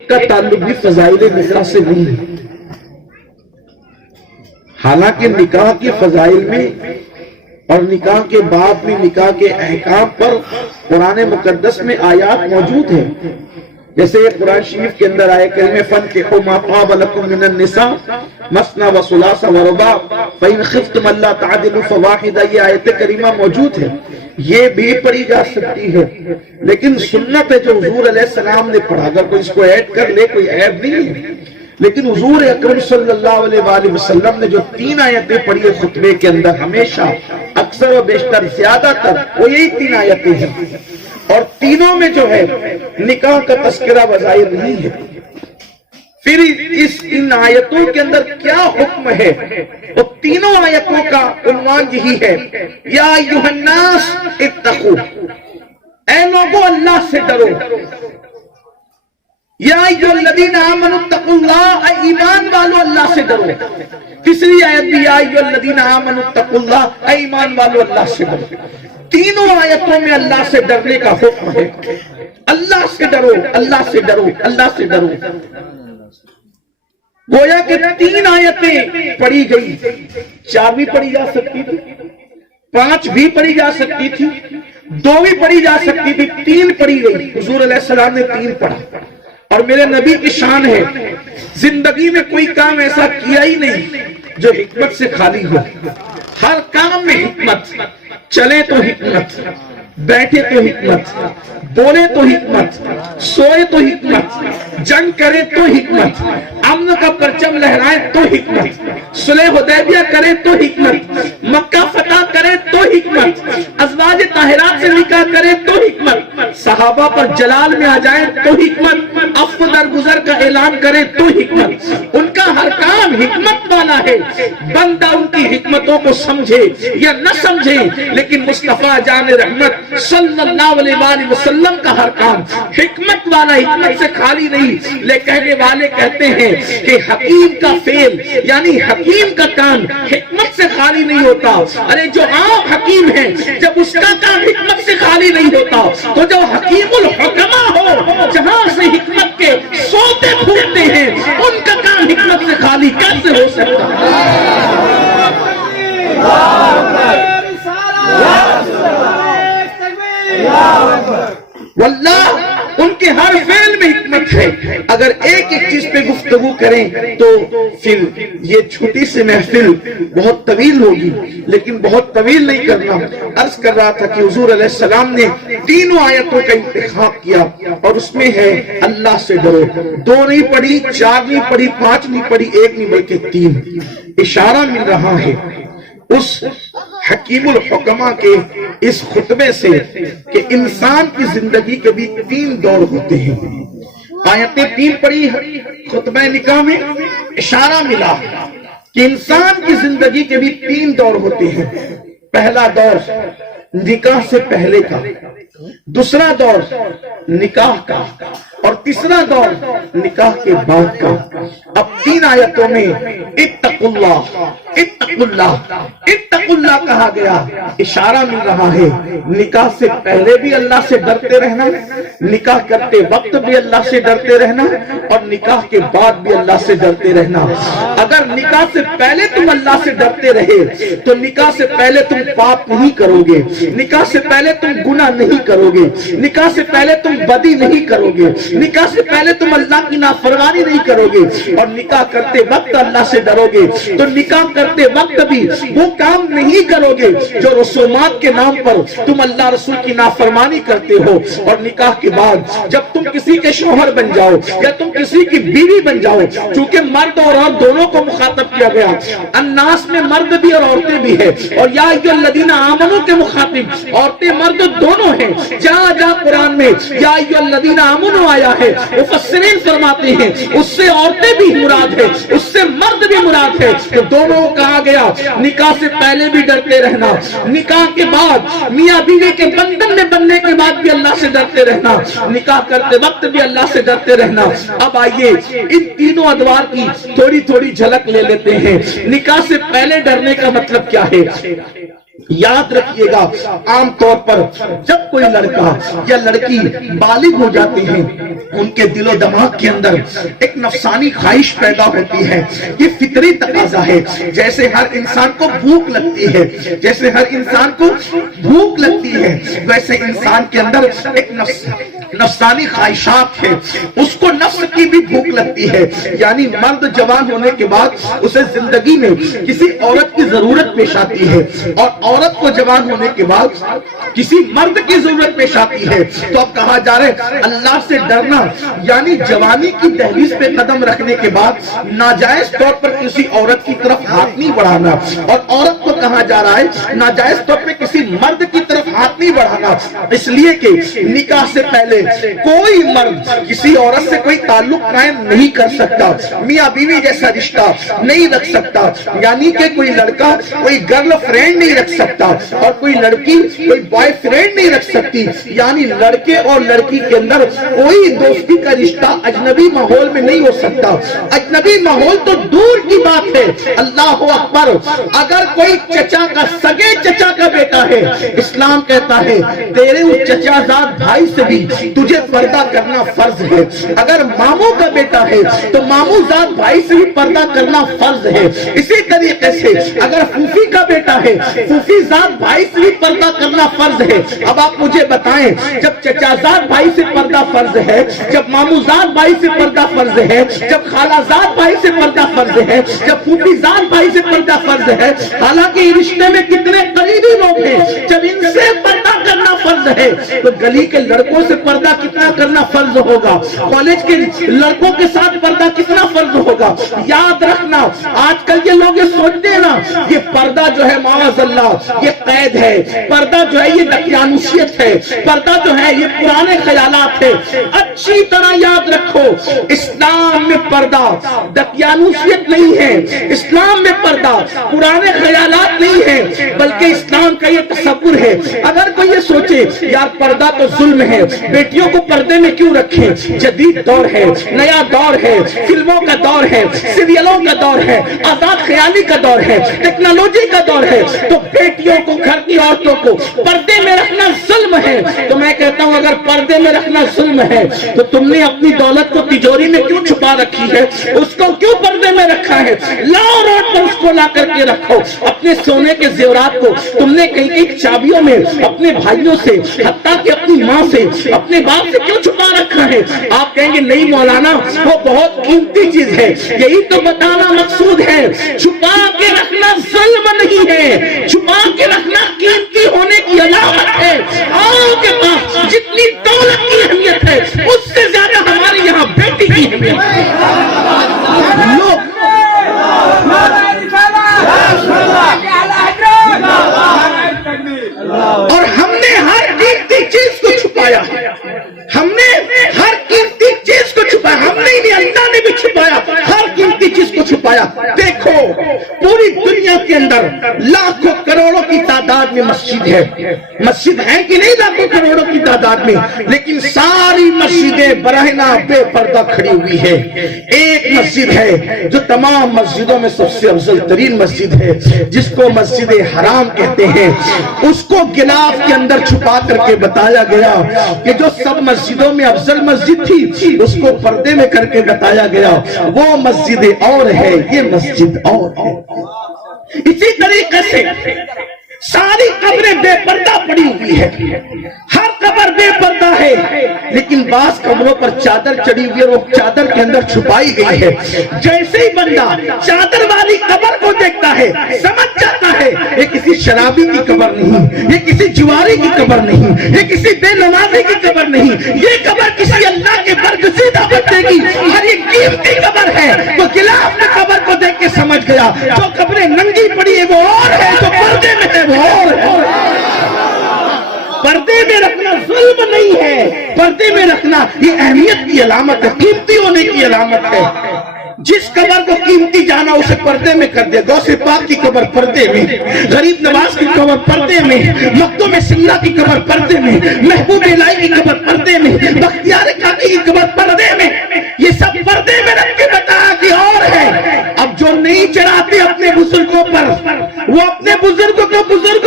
کا تعلق بھی فضائل نکاح سے نہیں ہے، حالانکہ نکاح کے فضائل میں اور نکاح کے بعد میں نکاح کے احکام پر قرآن مقدس میں آیات موجود ہیں، جیسے قرآن شریف کے اندر آئے کریمہ فَانكِحُوا مَا طَابَ لَكُم مِّنَ النِّسَاءِ مَثْنَىٰ وَثُلَاثَ وَرُبَاعَ فَإِنْ خِفْتُمْ أَلَّا تَعْدِلُوا فَوَاحِدَةً، یہ آیت کریمہ موجود ہے، یہ بھی پڑھی جا سکتی ہے، لیکن سنت ہے جو حضور علیہ السلام نے پڑھا، اگر کوئی اس کو ایڈ کر لے کوئی عیب نہیں ہے، لیکن حضور اکرم صلی اللہ علیہ وآلہ وسلم نے جو 3 آیتیں پڑھی ہے خطبے کے اندر ہمیشہ اکثر و بیشتر زیادہ تر وہ یہی 3 آیتیں ہیں، اور تینوں میں جو ہے نکاح کا تذکرہ بظاہر نہیں ہے۔ پھر ان آیتوں کے اندر کیا حکم ہے؟ وہ تینوں آیتوں کا عنوان یہی ہے، یا ایھا الناس اتقوا، اے لوگو اللہ سے ڈرو، یا ایھا الذین آمنوا اتقوا اللہ، اے ایمان والو اللہ سے ڈرو۔ تیسری آیت بھی یا ایھا الذین آمنوا اتقوا اللہ، اے ایمان والو اللہ سے ڈرو۔ تینوں آیتوں میں اللہ سے ڈرنے کا حکم ہے، اللہ سے ڈرو، اللہ سے ڈرو، اللہ سے ڈرو۔ گویا کہ 3 آیتیں پڑھی گئی، 4 بھی پڑھی جا سکتی تھی، 5 بھی پڑھی جا سکتی تھی، 2 بھی پڑھی جا سکتی تھی، 3 پڑھی گئی۔ حضور علیہ السلام نے 3 پڑھا، اور میرے نبی کی شان ہے زندگی میں کوئی کام ایسا کیا ہی نہیں جو حکمت سے خالی ہو، ہر کام میں حکمت، چلے تو حکمت، بیٹھے تو حکمت، بولے تو حکمت، سوئے تو حکمت، جنگ کرے تو حکمت، امن کا پرچم لہرائے تو حکمت، صلح حدیبیہ کرے تو حکمت، مکہ فتح کرے تو حکمت، ازواج طاہرات سے نکاح کرے تو حکمت، صحابہ پر جلال میں آ جائے تو حکمت، عفو درگزر کا اعلان کرے تو حکمت، ان کا ہر کام حکمت والا ہے۔ بندہ ان کی حکمتوں کو سمجھے یا نہ سمجھے، لیکن مصطفیٰ جان رحمت صلی اللہ علیہ وآلہ وسلم کا ہر کام حکمت والا، حکمت سے خالی نہیں۔ لے کہنے والے کہتے ہیں کہ حکیم کا فعل یعنی حکیم کا کام حکمت سے خالی نہیں ہوتا۔ ارے جو عام حکیم ہے جب اس کا کام حکمت سے خالی نہیں ہوتا تو جو حکیم الحکمہ ہو، جہاں سے حکمت کے سوتے پھوٹتے ہیں، ان کا کام حکمت سے خالی کیسے ہو سکتا ہے؟ واللہ ان کے ہر فعل میں حکمت ہے۔ اگر ایک ایک چیز پہ گفتگو کریں تو پھر یہ چھوٹی سی محفل بہت طویل ہوگی، لیکن بہت طویل نہیں کرنا۔ عرض کر رہا تھا کہ حضور علیہ السلام نے 3 آیتوں کا انتخاب کیا، اور اس میں ہے اللہ سے ڈرو۔ 2 نہیں پڑھی، 4 نہیں پڑھی، 5 نہیں پڑھی، 1 نہیں بلکہ 3۔ اشارہ مل رہا ہے اس حکیم الحکمہ کے اس خطبے سے کہ انسان کی زندگی کے بھی 3 دور ہوتے ہیں۔ آیتیں 3 پڑھی خطبہ نکاح میں، اشارہ ملا کہ انسان کی زندگی کے بھی 3 دور ہوتے ہیں۔ پہلا دور نکاح سے پہلے کا، دوسرا دور نکاح کا، اور تیسرا دور نکاح کے بعد کا۔ اب 3 آیتوں میں اتقوا اللہ، اتقوا اللہ، اتقوا اللہ کہا گیا، اشارہ مل رہا ہے نکاح سے پہلے بھی اللہ سے ڈرتے رہنا، نکاح کرتے وقت بھی اللہ سے ڈرتے رہنا، اور نکاح کے بعد بھی اللہ سے ڈرتے رہنا۔ اگر نکاح سے پہلے تم اللہ سے ڈرتے رہے تو نکاح سے پہلے تم پاپ نہیں کرو گے، نکاح سے پہلے تم گناہ نہیں کرو گے، نکاح سے پہلے تم بدی نہیں کرو گے، نکاح سے پہلے تم اللہ کی نافرمانی نہیں کرو گے، اور نکاح کرتے وقت اللہ سے ڈرو گے تو نکاح کرتے وقت بھی وہ کام نہیں کرو گے جو رسومات کے نام پر تم اللہ رسول کی نافرمانی کرتے ہو۔ اور نکاح کے بعد جب تم کسی کے شوہر بن جاؤ یا تم کسی کی بیوی بن جاؤ، چونکہ مرد اور عورت دونوں کو مخاطب کیا گیا، الناس میں مرد بھی اور عورتیں بھی ہیں، اور یا ایھا الذین آمنوا کے مخاطب عورتیں مرد دونوں ہیں۔ جہاں جہاں قرآن میں یا ایھا الذین آمنوا آیا ہے، مفسرین فرماتے ہیں اس سے عورتیں بھی مراد ہے، اس سے مرد بھی مراد ہے۔ تو دونوں کہا گیا نکاح سے پہلے بھی ڈرتے رہنا، نکاح کے بعد میاں بیوی کے بندھن میں بننے کے بعد بھی اللہ سے ڈرتے رہنا، نکاح کرتے وقت بھی اللہ سے ڈرتے رہنا۔ اب آئیے ان تینوں ادوار کی تھوڑی تھوڑی جھلک لے لیتے ہیں۔ نکاح سے پہلے ڈرنے کا مطلب کیا ہے؟ یاد رکھیے گا، عام طور پر جب کوئی لڑکا یا لڑکی بالغ ہو جاتے ہیں ان کے دل و دماغ کے اندر ایک نفسانی خواہش پیدا ہوتی ہے. یہ فطری تقاضا ہے. جیسے ہر انسان کو بھوک لگتی ہے، جیسے ہر انسان کو بھوک لگتی ہے، ویسے انسان کے اندر ایک نفسانی خواہشات ہے. اس کو نفس کی بھی بھوک لگتی ہے. یعنی مرد جوان ہونے کے بعد اسے زندگی میں کسی عورت کی ضرورت پیش آتی ہے، اور عورت کو جوان ہونے کے بعد کسی مرد کی ضرورت پیش آتی ہے. تو اب کہا جا رہا ہے اللہ سے ڈرنا، یعنی جوانی کی دہلیز پہ قدم رکھنے کے بعد ناجائز طور پر کسی عورت کی طرف ہاتھ نہیں بڑھانا. اور عورت کو کہا جا رہا ہے ناجائز طور پہ کسی مرد کی طرف ہاتھ نہیں بڑھانا، اس لیے کہ نکاح سے پہلے کوئی مرد کسی عورت سے کوئی تعلق قائم نہیں کر سکتا، میاں بیوی جیسا رشتہ نہیں رکھ سکتا. یعنی کہ کوئی لڑکا کوئی گرل فرینڈ نہیں رکھ سکتا، اور کوئی لڑکی کوئی بوائے فرینڈ نہیں رکھ سکتی. یعنی لڑکے اور لڑکی کے اندر کوئی دوستی کا رشتہ اجنبی ماحول میں نہیں ہو سکتا. اجنبی ماحول تو دور کی بات ہے. اللہ اکبر. اگر کوئی چچا کا سگے چچا کا بیٹا ہے، اسلام کہتا ہے تیرے اس چچا زاد بھائی سے بھی تجھے پردہ کرنا فرض ہے. اگر ماموں کا بیٹا ہے تو ماموں زاد بھائی سے بھی پردہ کرنا فرض ہے. اسی طریقے سے اگر پھوپھی کا بیٹا ہے، پھوپھی زاد بھائی سے بھی پردہ کرنا فرض ہے. اب آپ مجھے بتائیں، جب چچا زاد بھائی سے پردہ فرض ہے، جب ماموں زاد بھائی سے پردہ فرض ہے، جب خالہ زاد بھائی سے پردہ فرض ہے، جب پھوپھی زاد بھائی سے پردہ فرض ہے، حالانکہ یہ رشتے میں کتنے قریبی لوگ ہیں، جب ان سے پردہ کرنا فرض ہے تو گلی کے لڑکوں سے پردہ کتنا کرنا فرض ہوگا، کالج کے لڑکوں کے ساتھ پردہ کتنا فرض ہوگا. یاد رکھنا، آج کل یہ لوگ یہ سوچتے ہیں نا یہ پردہ جو ہے معاذ اللہ یہ قید ہے، پردہ جو ہے یہ دقیانوسیت ہے، پردہ جو ہے یہ پرانے خیالات ہے. اچھی طرح یاد رکھو، اسلام میں پردہ دقیانوسیت نہیں ہے، اسلام میں پردہ پرانے خیالات نہیں ہے، بلکہ اسلام کا یہ تصور ہے. اگر کوئی یہ سوچے یار پردہ تو ظلم ہے، بیٹیوں کو پردے میں کیوں رکھیں، جدید دور ہے، نیا دور ہے، فلموں کا دور ہے، سیریلوں کا دور ہے، آزاد خیالی کا دور ہے، ٹیکنالوجی کا دور ہے، تو بیٹیوں کو گھر کی عورتوں کو پردے میں رکھنا ظلم ہے. تو میں کہتا ہوں اگر پردے میں رکھنا ظلم ہے تو تم نے اپنی دولت کو تجوری میں کیوں چھپا رکھی ہے، اس کو کیوں پردے میں رکھا ہے؟ لاؤ روڈ پر اس کو لا کر کے رکھو. اپنے سونے کے زیورات کو تم نے کئی کئی چابیوں میں اپنے بھائیوں سے، حتیٰ کہ اپنی ماں سے، اپنے باپ سے کیوں چھپا رکھا ہے؟ آپ کہیں گے نہیں مولانا وہ بہت قیمتی چیز ہے. یہی تو بتانا مقصود ہے، چھپا کے رکھنا ظلم نہیں ہے، چھپا کے رکھنا قیمتی ہونے کی علامت ہے. اور کے پاس جتنی دولت کی اہمیت ہے اس سے زیادہ ہمارے یہاں بیٹی کی اہمیت ہے. لوگ اور ہم نے ہر قیمتی چیز کو چھپایا، ہم نے ہر قیمتی چیز کو چھپایا، ہم نے نہیں اللہ نے بھی چھپایا، ہر قیمتی چیز کو چھپایا. دیکھو پوری دنیا کے اندر لاکھوں کروڑوں کی تعداد میں مسجد ہے، مسجد ہے کہ نہیں لاکھوں کروڑوں کی تعداد میں، لیکن ساری مسجدیں برہنہ بے پردہ کھڑی ہوئی ہے. ایک مسجد ہے جو تمام مسجدوں میں سب سے افضل ترین مسجد ہے، جس کو مسجد حرام کہتے ہیں. اس کو غلاف کے اندر چھپا کر کے بتایا گیا کہ جو سب مسجدوں میں افضل مسجد تھی اس کو پردے میں کر کے بتایا گیا وہ مسجد اور ہے، یہ مسجد اور ہے. اسی طریقے سے ساری قبریں بے پردہ پڑی ہوئی ہے، ہر قبر بے پردہ ہے، لیکن بعض قبروں پر چادر چڑھی ہوئی ہے، وہ چادر کے اندر چھپائی گئی ہے. جیسے ہی بندہ چادر والی قبر کو دیکھتا ہے سمجھ جاتا ہے یہ کسی شرابی کی قبر نہیں، یہ کسی جواری کی قبر نہیں، یہ کسی بے نمازی کی قبر نہیں، یہ قبر کسی اللہ کے برگزیدہ بندے کی اور یہ قیمتی قبر ہے. تو غلاف نے قبر کو دیکھ کے سمجھ گیا جو قبریں ننگی پڑی ہے وہ اور ہے، جو پردے میں ہے وہ اور ہے. پردے میں رکھنا ظلم نہیں ہے، پردے میں رکھنا یہ اہمیت کی علامت ہے، قیمتی ہونے کی علامت ہے. جس قبر کو قیمتی جانا اسے پردے میں کر دے. غوث پاک کی قبر پردے میں، غریب نواز کی قبر پردے میں، مخدوم سنہ کی قبر پردے میں، محبوب الہی کی قبر پردے میں، بختیار کاکی کی قبر پردے میں. یہ سب پردے میں رکھ کے بتایا کہ اور ہے. اب جو نہیں چڑھاتے اپنے بزرگوں پر وہ اپنے بزرگوں کو بزرگ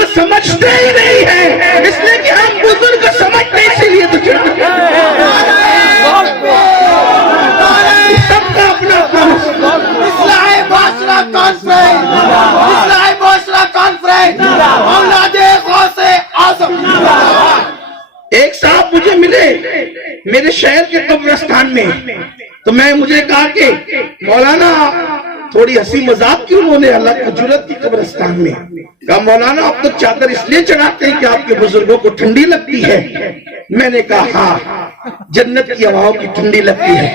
ایک صاحب مجھے ملے میرے شہر کے قبرستان میں، تو مجھے کہا کہ مولانا تھوڑی ہنسی مذاق کیوں ہونے اللہ کی جرت کی قبرستان میں؟ کہا مولانا آپ تو چادر اس لیے چڑھاتے ہیں کہ آپ کے بزرگوں کو ٹھنڈی لگتی ہے۔ میں نے کہا ہاں، جنت کی ہواؤں کی ٹھنڈی لگتی ہے،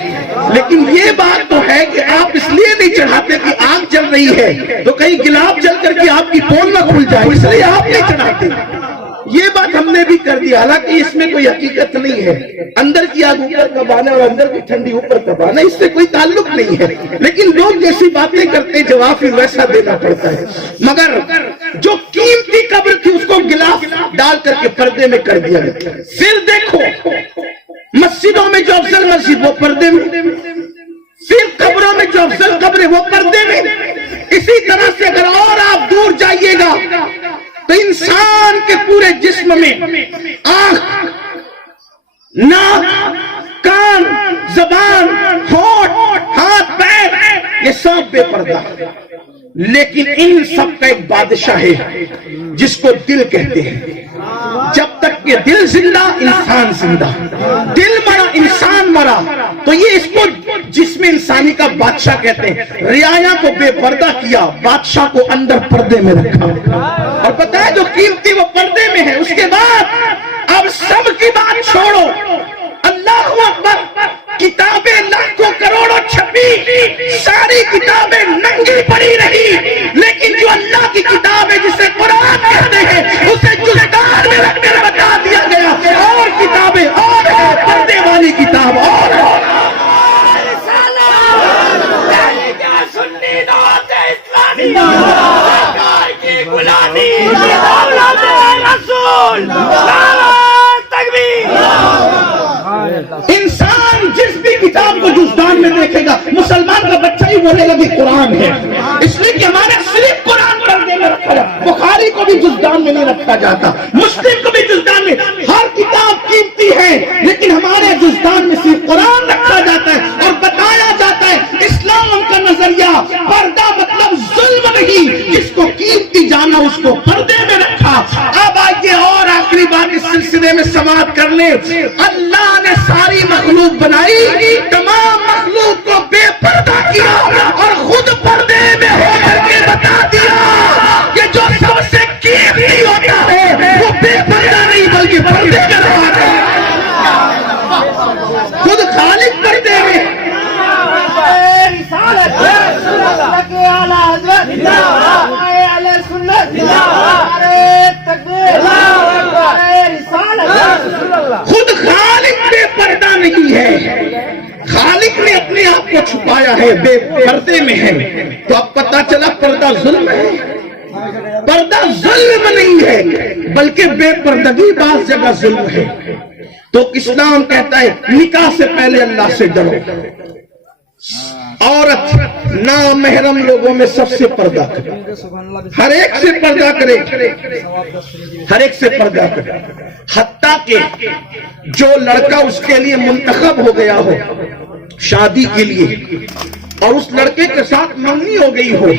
لیکن یہ بات تو ہے کہ آپ اس لیے نہیں چڑھاتے کہ آگ جل رہی ہے تو کہیں گلاب جل کر کے آپ کی پول نہ کھل جائے، اس لیے آپ نہیں چڑھاتے۔ یہ بات ہم نے بھی کر دی، حالانکہ اس میں کوئی حقیقت نہیں ہے۔ اندر کی آگ اوپر کبانا اور اندر کی ٹھنڈی اوپر کبانا، اس سے کوئی تعلق نہیں ہے، لیکن لوگ جیسی باتیں کرتے ہیں جواب پھر ویسا دینا پڑتا ہے۔ مگر جو قیمتی قبر تھی اس کو گلاف ڈال کر کے پردے میں کر دیا گیا۔ پھر دیکھو مسجدوں میں جو افضل مسجد وہ پردے میں، پھر قبروں میں جو افضل قبر ہے وہ پردے میں۔ اسی طرح سے اگر اور آپ دور جائیے گا تو انسان کے پورے جسم میں آنکھ، ناک، کان، زبان، ہونٹ، ہاتھ، پیر، یہ سب بے پردہ، لیکن ان سب کا ایک بادشاہ ہے جس کو دل کہتے ہیں۔ جب تک کہ دل زندہ انسان زندہ، دل مرا انسان مرا، تو یہ اس کو جسم انسانی کا بادشاہ کہتے ہیں۔ رعایا کو بے پردہ کیا، بادشاہ کو اندر پردے میں رکھا، اور پتہ ہے جو قیمتی وہ پردے میں ہے۔ اس کے بعد اب سب کی بات چھوڑو، اللہ اکبر، کتابیں لاکھوں کروڑوں چھپی، ساری کتابیں ننگی پڑی رہی، لیکن جو اللہ کی کتاب ہے جسے قرآن کہتے ہیں اسے جلدار میں رکھ کر بتا دیا گیا اور کتابیں اور ہے، پردے والی کتاب اور ہے۔ انسان جس بھی کتاب کو جزدان میں دیکھے گا، مسلمان کا بچہ ہی بولے گا کہ قرآن ہے، اس لیے کہ ہمارے صرف قرآن پڑھنے میں رکھا جاتا۔ بخاری کو بھی جزدان میں نہیں رکھا جاتا، مسلم کو بھی جزدان میں، ہر کتاب قیمتی ہے، لیکن ہمارے جزدان میں صرف قرآن رکھا جاتا ہے اور بتایا جاتا ہے اسلام کا نظریہ پردہ مطلب ظلم نہیں، جس کو قیمتی جانا اس کو پردے میں رکھا۔ اب آئیے اور آخری بات اس سلسلے میں سماعت کر لیں۔ اللہ نے ساری مخلوق بنائی، تمام مخلوق کو بے پردہ کیا اور خود پردے میں ہو کر کے بتا دیا کہ جو سب سے قیمتی ہوتا ہے وہ بے پردہ نہیں بلکہ پردے میں رہا ہے۔ خود خالق پردے میں۔ خود خالق بے پردہ نہیں ہے، خالق نے اپنے آپ کو چھپایا ہے، بے پردے میں ہے۔ تو اب پتہ چلا پردہ ظلم ہے، پردہ ظلم نہیں ہے بلکہ بے پردگی بعض جگہ ظلم ہے۔ تو اسلام کہتا ہے نکاح سے پہلے اللہ سے ڈرو، عورت نامحرم لوگوں میں سب سے پردہ کرے، ہر ایک سے پردہ کرے، ہر ایک سے پردہ کرے، حتیٰ کہ جو لڑکا اس کے لیے منتخب ہو گیا ہو شادی کے لیے اور اس لڑکے کے ساتھ منگنی ہو گئی ہو،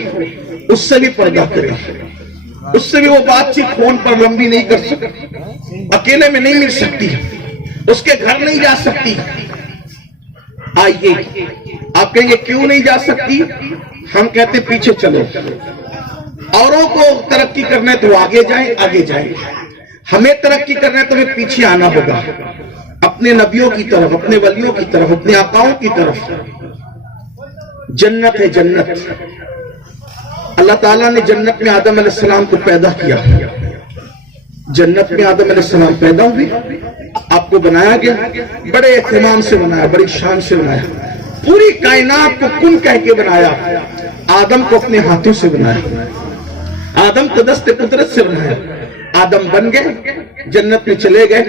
اس سے بھی پردہ کرے، اس سے بھی وہ بات چیت فون پر لمبی نہیں کر سکتی، اکیلے میں نہیں مل سکتی، اس کے گھر نہیں جا سکتی۔ آئیے آپ کہیں گے کیوں نہیں جا سکتی؟ ہم کہتے پیچھے چلو، اوروں کو ترقی کرنا ہے تو آگے جائیں، آگے جائیں، ہمیں ترقی کرنا ہے تو ہمیں پیچھے آنا ہوگا، اپنے نبیوں کی طرف، اپنے ولیوں کی طرف، اپنے آقاؤں کی طرف۔ جنت ہے جنت، اللہ تعالیٰ نے جنت میں آدم علیہ السلام کو پیدا کیا، جنت میں آدم علیہ السلام پیدا ہوئے، آپ کو بنایا گیا، بڑے اہتمام سے بنایا، بڑی شان سے بنایا، پوری کائنات کو کن کہہ کے بنایا، آدم کو اپنے ہاتھوں سے بنایا، آدم کو دست قدرت سے بنایا، آدم بن گئے، جنت میں چلے گئے،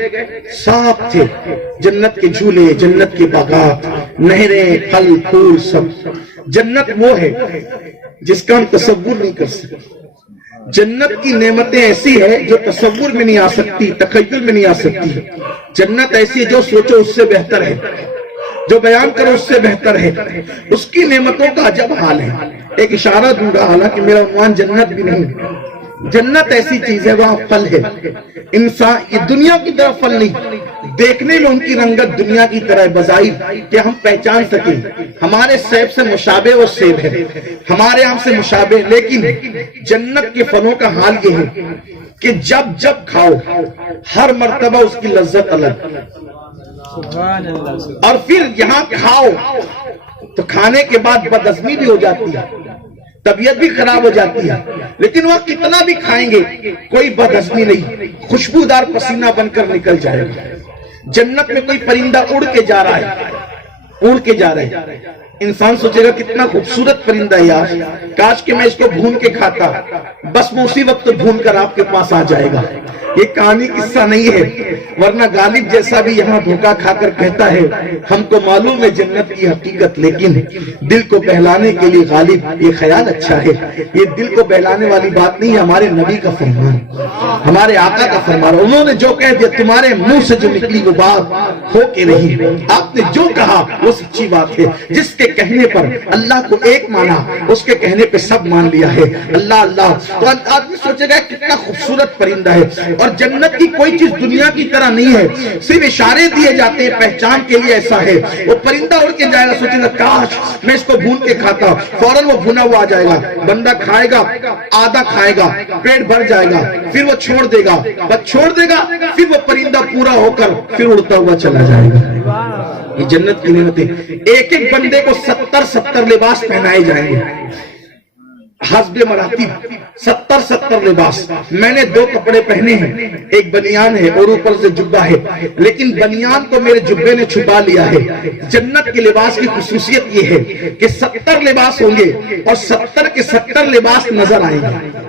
صاف تھے، جنت کے جھولے، جنت کے باغات، نہریں، پھل پھول سب۔ جنت وہ ہے جس کا ہم تصور نہیں کر سکتے، جنت کی نعمتیں ایسی ہے جو تصور میں نہیں آ سکتی، تخیل میں نہیں آ سکتی۔ جنت ایسی ہے جو سوچو اس سے بہتر ہے، جو بیان کرو اس سے بہتر ہے، اس کی نعمتوں کا عجب حال ہے۔ ایک اشارہ دوں گا، حالانکہ میرا عنوان جنت بھی نہیں، جنت ایسی چیز ہے وہاں پھل ہے، انسان یہ دنیا کی طرح پھل نہیں، دیکھنے میں ان کی رنگت دنیا کی طرح بظاہر کہ ہم پہچان سکیں ہمارے سیب سے مشابہ وہ سیب ہے، ہمارے آم سے مشابہ، لیکن جنت کے پھلوں کا حال یہ ہے کہ جب جب کھاؤ ہر مرتبہ اس کی لذت الگ، اور پھر یہاں کھاؤ تو کھانے کے بعد بدہضمی بھی ہو جاتی ہے، طبیعت بھی خراب ہو جاتی ہے، لیکن وہ کتنا بھی کھائیں گے کوئی بدہضمی نہیں، خوشبودار پسینہ بن کر نکل جائے گا۔ جنت میں کوئی پرندہ اڑ کے جا رہا ہے، اڑ کے جا رہا ہے، انسان سوچے گا کتنا خوبصورت پرندہ ہے یار، کاش کہ میں اس کو بھون کے کھاتا، بس وہ اسی وقت بھون کر آپ کے پاس آ جائے گا۔ یہ کہانی قصہ نہیں ہے، ورنہ غالب جیسا بھی یہاں دھوکہ کھا کر کہتا ہے ہم کو معلوم ہے جنت کی حقیقت، لیکن دل کو بہلانے کے لیے غالب یہ خیال اچھا ہے، یہ دل کو بہلانے والی بات نہیں ہے، ہمارے نبی کا فرمان، ہمارے آقا کا فرمان، انہوں نے جو کہہ دیا تمہارے منہ سے جو نکلی وہ بات ہو کے رہی، آپ نے جو کہا وہ سچی بات ہے، جس کے کہنے پر اللہ کو ایک مانا اس کے کہنے پہ سب مان لیا ہے، اللہ اللہ۔ تو آدمی سوچے گا کتنا خوبصورت پرندہ ہے، اور جنت کی کوئی چیز دنیا کی طرح نہیں ہے، صرف اشارے دیے جاتے ہیں پہچان کے لیے ایسا ہے، وہ پرندہ اڑ کے جائے گا، سوچے گا کاش میں اس کو بھون کے کھاتا، فوراً وہ بھونا ہوا آ جائے گا، بندہ کھائے گا، آدھا کھائے گا، پیٹ بھر جائے گا، پھر وہ چھوڑ دے گا، بس چھوڑ دے گا، پھر وہ پرندہ پورا ہو کر پھر اڑتا ہوا چلا جائے گا۔ یہ جنت کی نعمتیں، ایک ایک بندے کو 70 لباس پہنائے جائیں گے حسب مراتب، 70 لباس۔ میں نے 2 کپڑے پہنے ہیں، ایک بنیان ہے اور اوپر سے جبہ ہے، لیکن بنیان کو میرے جبے نے چھپا لیا ہے۔ جنت کے لباس کی خصوصیت یہ ہے کہ 70 لباس ہوں گے اور 70 کے 70 لباس نظر آئیں گے۔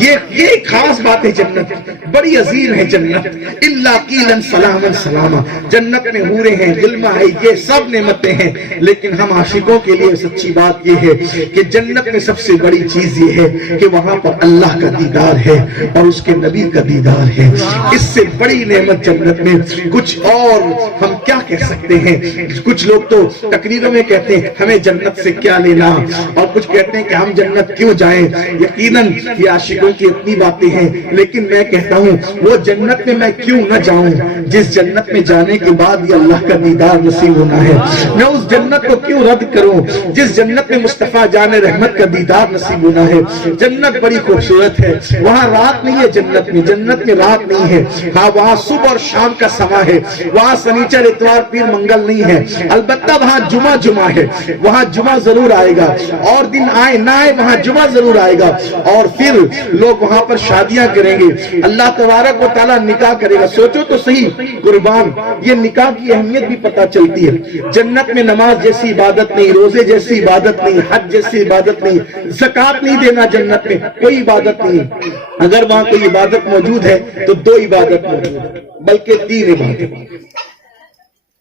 یہ خاص بات ہے جنت، بڑی عظیم ہے جنت۔ اللہ قیلن سلاما سلاما، جنت میں حوریں ہیں، غلماں ہے، یہ سب نعمتیں ہیں، لیکن ہم عاشقوں کے لیے سچی بات یہ ہے کہ جنت میں سب سے بڑی چیز یہ ہے کہ وہاں پر اللہ کا دیدار ہے اور اس کے نبی کا دیدار ہے۔ اس سے بڑی نعمت جنت میں کچھ اور ہم کیا کہہ سکتے ہیں؟ کچھ لوگ تو تقریروں میں کہتے ہیں ہمیں جنت سے کیا لینا، اور کچھ کہتے ہیں کہ ہم جنت کیوں جائیں۔ یقیناً یہ عاشقوں کی اتنی باتیں ہیں، لیکن میں کہتا ہوں وہ جنت میں میں کیوں نہ جاؤں جس جنت میں جانے کے بعد یہ اللہ کا دیدار نصیب ہونا ہے۔ میں اس جنت کو کیوں رد کروں جس جنت میں مصطفیٰ جان رحمت کا دیدار نصیب ہونا ہے۔ جنت بڑی خوبصورت ہے، وہاں رات نہیں ہے، جنت میں رات نہیں ہے، ہاں وہاں صبح اور شام کا سما ہے، وہاں سنیچر اتوار پیر منگل نہیں ہے، البتہ وہاں جمعہ ہے، وہاں جمعہ ضرور آئے گا، اور دن آئے نہ آئے وہاں جمعہ ضرور آئے گا، اور پھر لوگ وہاں پر شادیاں کریں گے، اللہ تبارک و تعالیٰ نکاح کرے گا۔ سوچو تو صحیح قربان، یہ نکاح کی اہمیت بھی پتہ چلتی ہے۔ جنت میں نماز جیسی عبادت نہیں، روزے جیسی عبادت نہیں، حج جیسی عبادت نہیں، زکوٰۃ نہیں دینا، جنت میں کوئی عبادت نہیں۔ اگر وہاں کوئی عبادت موجود ہے تو 2 عبادت موجود ہے، بلکہ 3 عبادت۔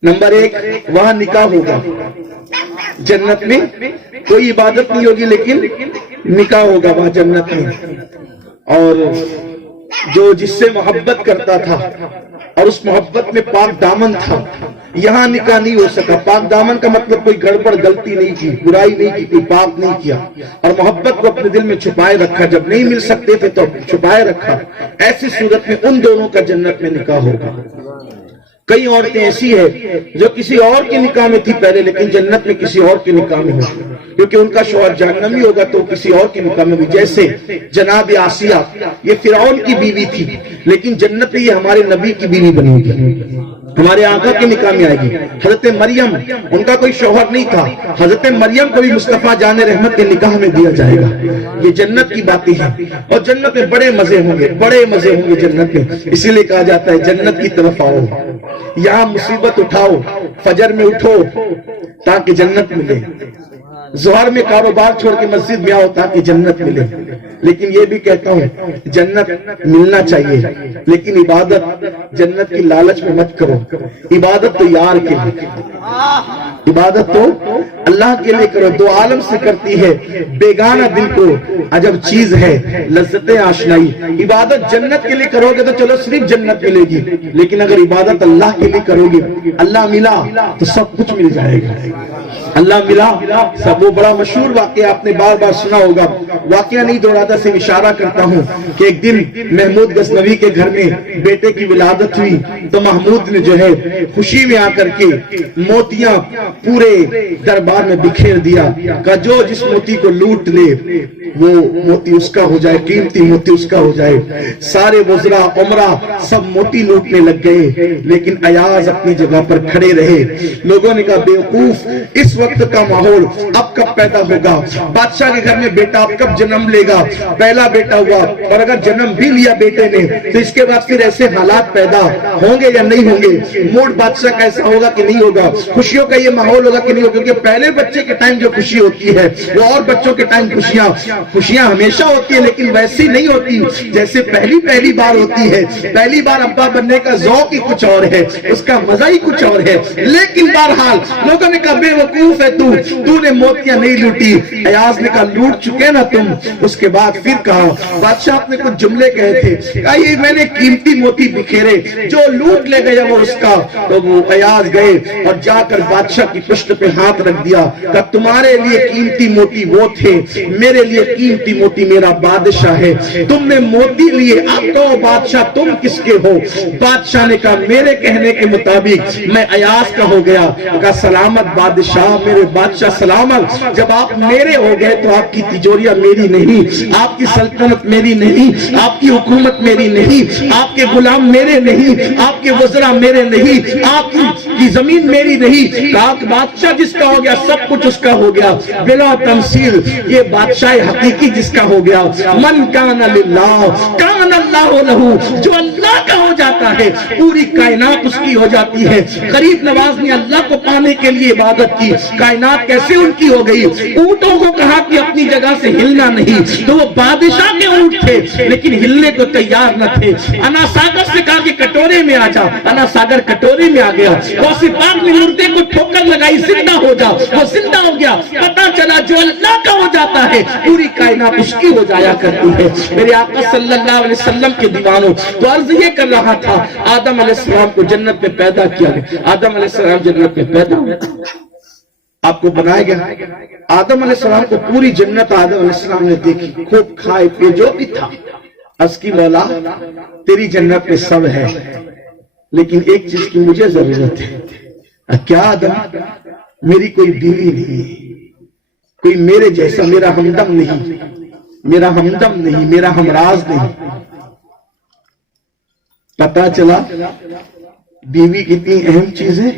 نمبر 1 وہاں نکاح ہوگا، جنت میں کوئی عبادت نہیں ہوگی لیکن نکاح ہوگا وہاں جنت میں، اور جو جس سے محبت کرتا تھا اور اس محبت میں پاک دامن تھا، یہاں نکاح نہیں ہو سکا۔ پاک دامن کا مطلب کوئی گڑبڑ غلطی نہیں کی، برائی نہیں کی، کوئی پاپ نہیں کیا، اور محبت کو اپنے دل میں چھپائے رکھا، جب نہیں مل سکتے تھے تو چھپائے رکھا۔ ایسی صورت میں ان دونوں کا جنت میں نکاح ہوگا۔ کئی عورتیں ایسی ہے جو کسی اور کے نکاح میں تھی پہلے، لیکن جنت میں کسی اور کے نکاح میں ہوگی، کیونکہ ان کا شوہر جہنمی ہوگا تو کسی اور کے نکاح میں بھی۔ جیسے جناب آسیہ، یہ فرعون کی بیوی تھی، لیکن جنت میں یہ ہمارے نبی کی بیوی بنی گی، ہمارے آقا کے نکاح میں آئے گی۔ حضرت مریم، ان کا کوئی شوہر نہیں تھا، حضرت مریم کو بھی مصطفیٰ جان رحمت کے نکاح میں دیا جائے گا۔ یہ جنت کی باتیں ہیں، اور جنت میں بڑے مزے ہوں گے، بڑے مزے ہوں گے جنت میں۔ اسی لیے کہا جاتا ہے جنت کی طرف آؤ، یہاں مصیبت اٹھاؤ، فجر میں اٹھو تاکہ جنت ملے، ظہر میں کاروبار چھوڑ کے مسجد میں آؤ تاکہ جنت ملے۔ لیکن یہ بھی کہتا ہوں جنت ملنا چاہیے، لیکن عبادت جنت کی لالچ میں مت کرو، عبادت تو یار کے لیے، عبادت تو اللہ کے لیے کرو، دو عالم سے کرتی ہے، بیگانہ دل کو عجب چیز ہے لذت آشنائی۔ عبادت جنت کے لیے کرو گے تو چلو صرف جنت ملے گی، لیکن اگر عبادت اللہ کے لیے کرو گے، اللہ ملا تو سب کچھ مل جائے گا۔ اللہ ملا سب، وہ بڑا مشہور واقعہ آپ نے بار بار سنا ہوگا، واقعہ نہیں دوہراتا، صرف اشارہ کرتا ہوں کہ ایک دن محمود غزنوی کے گھر میں بیٹے کی ولادت ہوئی تو محمود نے جو ہے خوشی میں آ کر کے موتیاں پورے دربار میں بکھیر دیا، کہ جو جس موتی کو لوٹ لے وہ موتی اس کا ہو جائے، قیمتی موتی اس کا ہو جائے۔ سارے وزراء عمرہ سب موتی لوٹنے لگ گئے، لیکن ایاز اپنی جگہ پر کھڑے رہے۔ لوگوں نے کہا بیوقوف، اس وقت کا ماحول اب کب پیدا ہوگا؟ بادشاہ کے گھر میں بیٹا اب کب جنم لے گا؟ پہلا بیٹا ہوا، اور اگر جنم بھی لیا بیٹے نے تو اس کے بعد پھر ایسے حالات پیدا ہوں گے یا نہیں ہوں گے؟ موڈ بادشاہ کا ایسا ہوگا کہ نہیں ہوگا؟ خوشیوں کا یہ ماحول ہوگا کہ نہیں ہوگا؟ کیونکہ پہلے بچے کے ٹائم جو خوشی ہوتی ہے وہ اور بچوں کے ٹائم خوشیاں ہمیشہ ہوتی ہیں، لیکن ویسی نہیں ہوتی جیسے پہلی بار ہوتی ہے۔ پہلی بار ابا بننے کا ذوق ہی کچھ اور ہے، اس کا مزہ ہی کچھ اور ہے۔ لیکن بہرحال لوگوں نے کہا بے وقوف ہے تو نے موتیاں نہیں لوٹی۔ ایاز نے کہا لوٹ چکے نا تم۔ اس کے بعد پھر کہا بادشاہ آپ نے کچھ جملے کہے تھے، کہا یہ میں نے قیمتی موتی بکھیرے، جو لوٹ لے گیا وہ اس کا۔ تو وہ ایاز گئے اور جا کر بادشاہ کی پشت پہ ہاتھ رکھ دیا، کہا تمہارے لیے قیمتی موتی وہ تھے، میرے لیے قیمتی موتی میرا بادشاہ ہے۔ تم نے موتی لیے، اب کہو بادشاہ تم کس کے ہو؟ بادشاہ نے کہا میرے کہنے کے مطابق میں ایاز کا ہو گیا۔ کہا سلامت بادشاہ، میرے بادشاہ سلامت، جب آپ میرے ہو گئے تو آپ کی تجوریہ میری نہیں، آپ کی سلطنت میری نہیں، آپ کی حکومت میری نہیں، آپ کے غلام میرے نہیں، آپ کے وزراء میرے نہیں، آپ کی زمین میری نہیں۔ کہا بادشاہ جس کا ہو گیا سب کچھ اس کا ہو گیا بلا تمثیل، یہ بادشاہ حقیقی جس کا ہو گیا۔ من کان للہ کان اللہ لہ، جو اللہ کا ہو جاتا ہے پوری کائنات اس کی ہو جاتی ہے۔ غریب نواز نے اللہ کو پانے کے لیے عبادت کی، کائنات کیسے ان کی ہو گئی؟ اونٹوں کو کہا کہ اپنی جگہ سے ہلنا نہیں، تو وہ بادشاہ کے اونٹ تھے لیکن ہلنے کو تیار نہ تھے۔ انا ساگر سے کہا کہ کٹورے میں آ جا، انا ساگر کٹورے میں آ گیا۔ غوث پاک نے مردے کو ٹھوکر لگائی زندہ ہو جا، وہ زندہ ہو گیا۔ پتہ چلا جو اللہ کا ہو جاتا ہے پوری کائنات اس کی ہو جایا کرتی ہے۔ میرے آقا صلی اللہ علیہ وسلم کے دیوانوں، تو عرض یہ کر رہا تھا آدم علیہ السلام کو جنت میں پیدا کیا گیا، آدم علیہ السلام جنت میں پیدا ہوئے، آپ کو بنایا گیا۔ آدم علیہ السلام کو پوری جنت آدم علیہ السلام نے دیکھی، خوب کھائے پیے جو بھی تھا۔ اس کی مولا تیری جنت میں سب ہے، لیکن ایک چیز کی مجھے ضرورت ہے۔ کیا آدم؟ میری کوئی بیوی نہیں، کوئی میرے جیسا، میرا ہمدم نہیں، میرا ہمدم نہیں، میرا ہمراز نہیں۔ پتا چلا بیوی کتنی اہم چیز ہے۔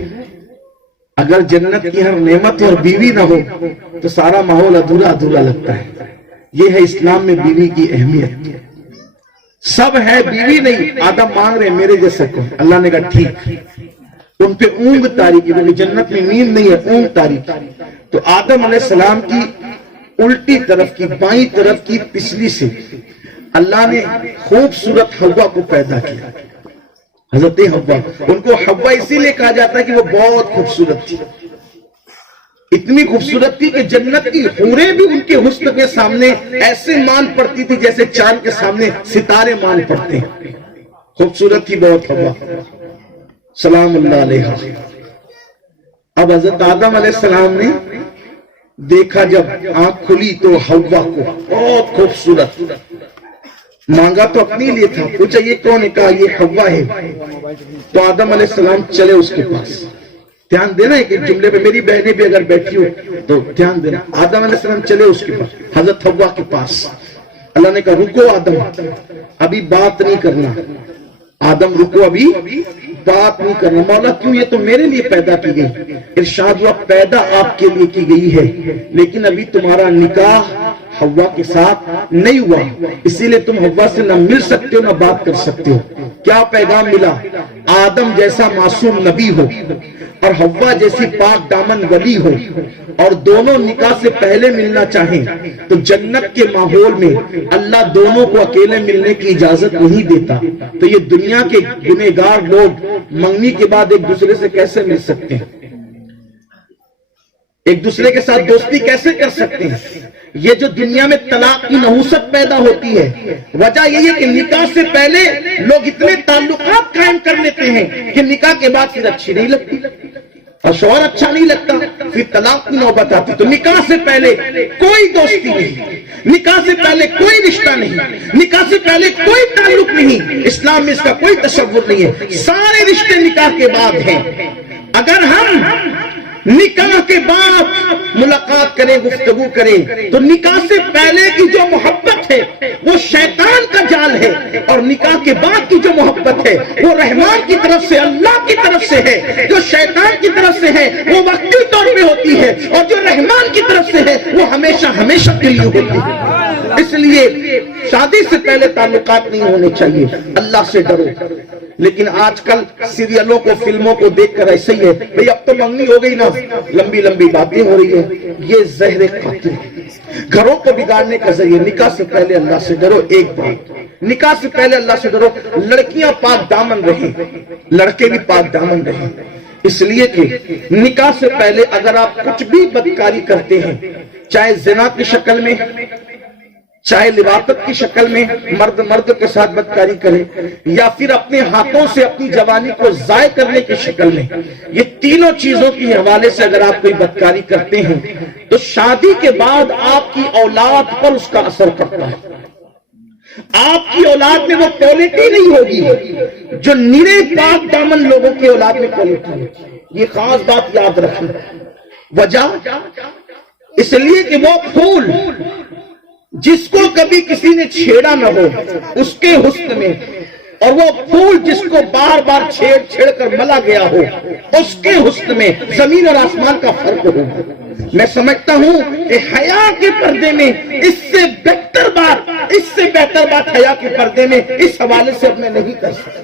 اگر جنت کی ہر نعمت اور بیوی نہ ہو تو سارا ماحول ادھورا ادھورا لگتا ہے۔ یہ ہے اسلام میں بیوی کی اہمیت۔ سب ہے بیوی نہیں، آدم مانگ رہے میرے جیسا کو، اللہ نے کہا ٹھیک۔ ان پہ اونگ تاری کی، کیونکہ جنت میں نیند نہیں ہے، اونگ تاری کی۔ تو آدم علیہ السلام کی الٹی طرف کی، بائیں طرف کی پسلی سے اللہ نے خوبصورت حوا کو پیدا کیا۔ حضرت حوا، ان کو حوا اسی لیے کہا جاتا ہے کہ وہ بہت خوبصورت تھی، اتنی خوبصورت تھی کہ جنت کی حوریں بھی ان کے حسن کے سامنے ایسے مان پڑتی تھی جیسے چاند کے سامنے ستارے مان پڑتے ہیں۔ خوبصورت تھی بہت حوا، سلام اللہ علیہ۔ اب حضرت آدم علیہ السلام نے دیکھا، جب آنکھ کھلی تو حوا کو بہت خوبصورت، مانگا تو اپنے لیے تھا، پوچھا یہ کون ہے؟ کہا یہ حوا ہے۔ تو آدم علیہ السلام چلے اس کے پاس۔ دھیان دینا ہے کہ جملے پہ میری بہنیں بھی اگر بیٹھی ہو تو دھیان دینا۔ آدم علیہ السلام چلے اس کے پاس، حضرت حوا کے پاس۔ اللہ نے کہا رکو آدم، ابھی بات نہیں کرنا، آدم رکو، ابھی بات نہیں کرنا۔ مولا کیوں؟ یہ تو میرے لیے پیدا کی گئی۔ ارشاد ہوا پیدا آپ کے لیے کی گئی ہے، لیکن ابھی تمہارا نکاح حوا کے ساتھ نہیں ہوا، اسی لیے تم حوا سے نہ مل سکتے ہو نہ بات کر سکتے ہو۔ کیا پیغام ملا؟ آدم جیسا معصوم نبی ہو اور حوا جیسی پاک دامن ولی ہو، اور دونوں نکاح سے پہلے ملنا چاہیں تو جنت کے ماحول میں اللہ دونوں کو اکیلے ملنے کی اجازت نہیں دیتا۔ تو یہ دنیا کے گنہگار لوگ منگنی کے بعد ایک دوسرے سے کیسے مل سکتے ہیں؟ ایک دوسرے کے ساتھ دوستی کیسے کر سکتے ہیں؟ یہ جو دنیا میں طلاق کی نحوست پیدا ہوتی ہے، وجہ یہی ہے کہ نکاح سے پہلے لوگ اتنے تعلقات قائم کر لیتے ہیں کہ نکاح کے بعد پھر اچھی نہیں لگتی اور شوہر اچھا نہیں لگتا، پھر طلاق کی نوبت آتی۔ تو نکاح سے پہلے کوئی دوستی نہیں، نکاح سے پہلے کوئی رشتہ نہیں، نکاح سے پہلے کوئی تعلق نہیں، اسلام میں اس کا کوئی تصور نہیں ہے۔ سارے رشتے نکاح کے بعد ہیں۔ اگر ہم نکاح کے بعد ملاقات کریں، گفتگو کریں، تو نکاح سے پہلے کی جو محبت ہے وہ شیطان کا جال ہے، اور نکاح کے بعد کی جو محبت ہے وہ رحمان کی طرف سے، اللہ کی طرف سے ہے۔ جو شیطان کی طرف سے ہے وہ وقتی طور پہ ہوتی ہے، اور جو رحمان کی طرف سے ہے وہ ہمیشہ ہمیشہ کے لیے ہوتی ہے۔ اس لیے شادی سے پہلے تعلقات نہیں ہونے چاہیے۔ اللہ سے ڈرو۔ لیکن آج کل سیریلوں کو، فلموں کو دیکھ کر ایسے ہی ہے، بھئی اب تو منگنی ہو گئی نا، لمبی لمبی باتیں ہو رہی ہیں۔ یہ زہر قاتل ہے، گھروں کو بگاڑنے کا ذریعہ۔ نکاح سے پہلے اللہ سے ڈرو۔ ایک بات، نکاح سے پہلے اللہ سے ڈرو۔ لڑکیاں پاک دامن رہیں، لڑکے بھی پاک دامن رہیں، اس لیے کہ نکاح سے پہلے اگر آپ کچھ بھی بدکاری کرتے ہیں، چاہے زنا کی شکل میں، چاہے لواطت کی شکل میں، مرد مرد کے ساتھ بدکاری کرے، یا پھر اپنے ہاتھوں سے اپنی جوانی کو ضائع کرنے کی شکل میں، یہ تینوں چیزوں کے حوالے سے اگر آپ کوئی بدکاری کرتے ہیں تو شادی کے بعد آپ کی اولاد پر اس کا اثر پڑتا ہے۔ آپ کی اولاد میں وہ کوالٹی نہیں ہوگی جو نرے پاک دامن لوگوں کی اولاد میں کوالٹی ہے۔ یہ خاص بات یاد رکھیں۔ وجہ اس لیے کہ وہ پھول جس کو کبھی کسی نے چھیڑا نہ ہو اس کے حسن میں، اور وہ پھول جس کو بار بار چھیڑ کر ملا گیا ہو اس کے حسن میں زمین اور آسمان کا فرق ہو۔ میں سمجھتا ہوں کہ حیا کے پردے میں اس سے بہتر بات حیا کے پردے میں اس حوالے سے اب میں نہیں کر سکتا۔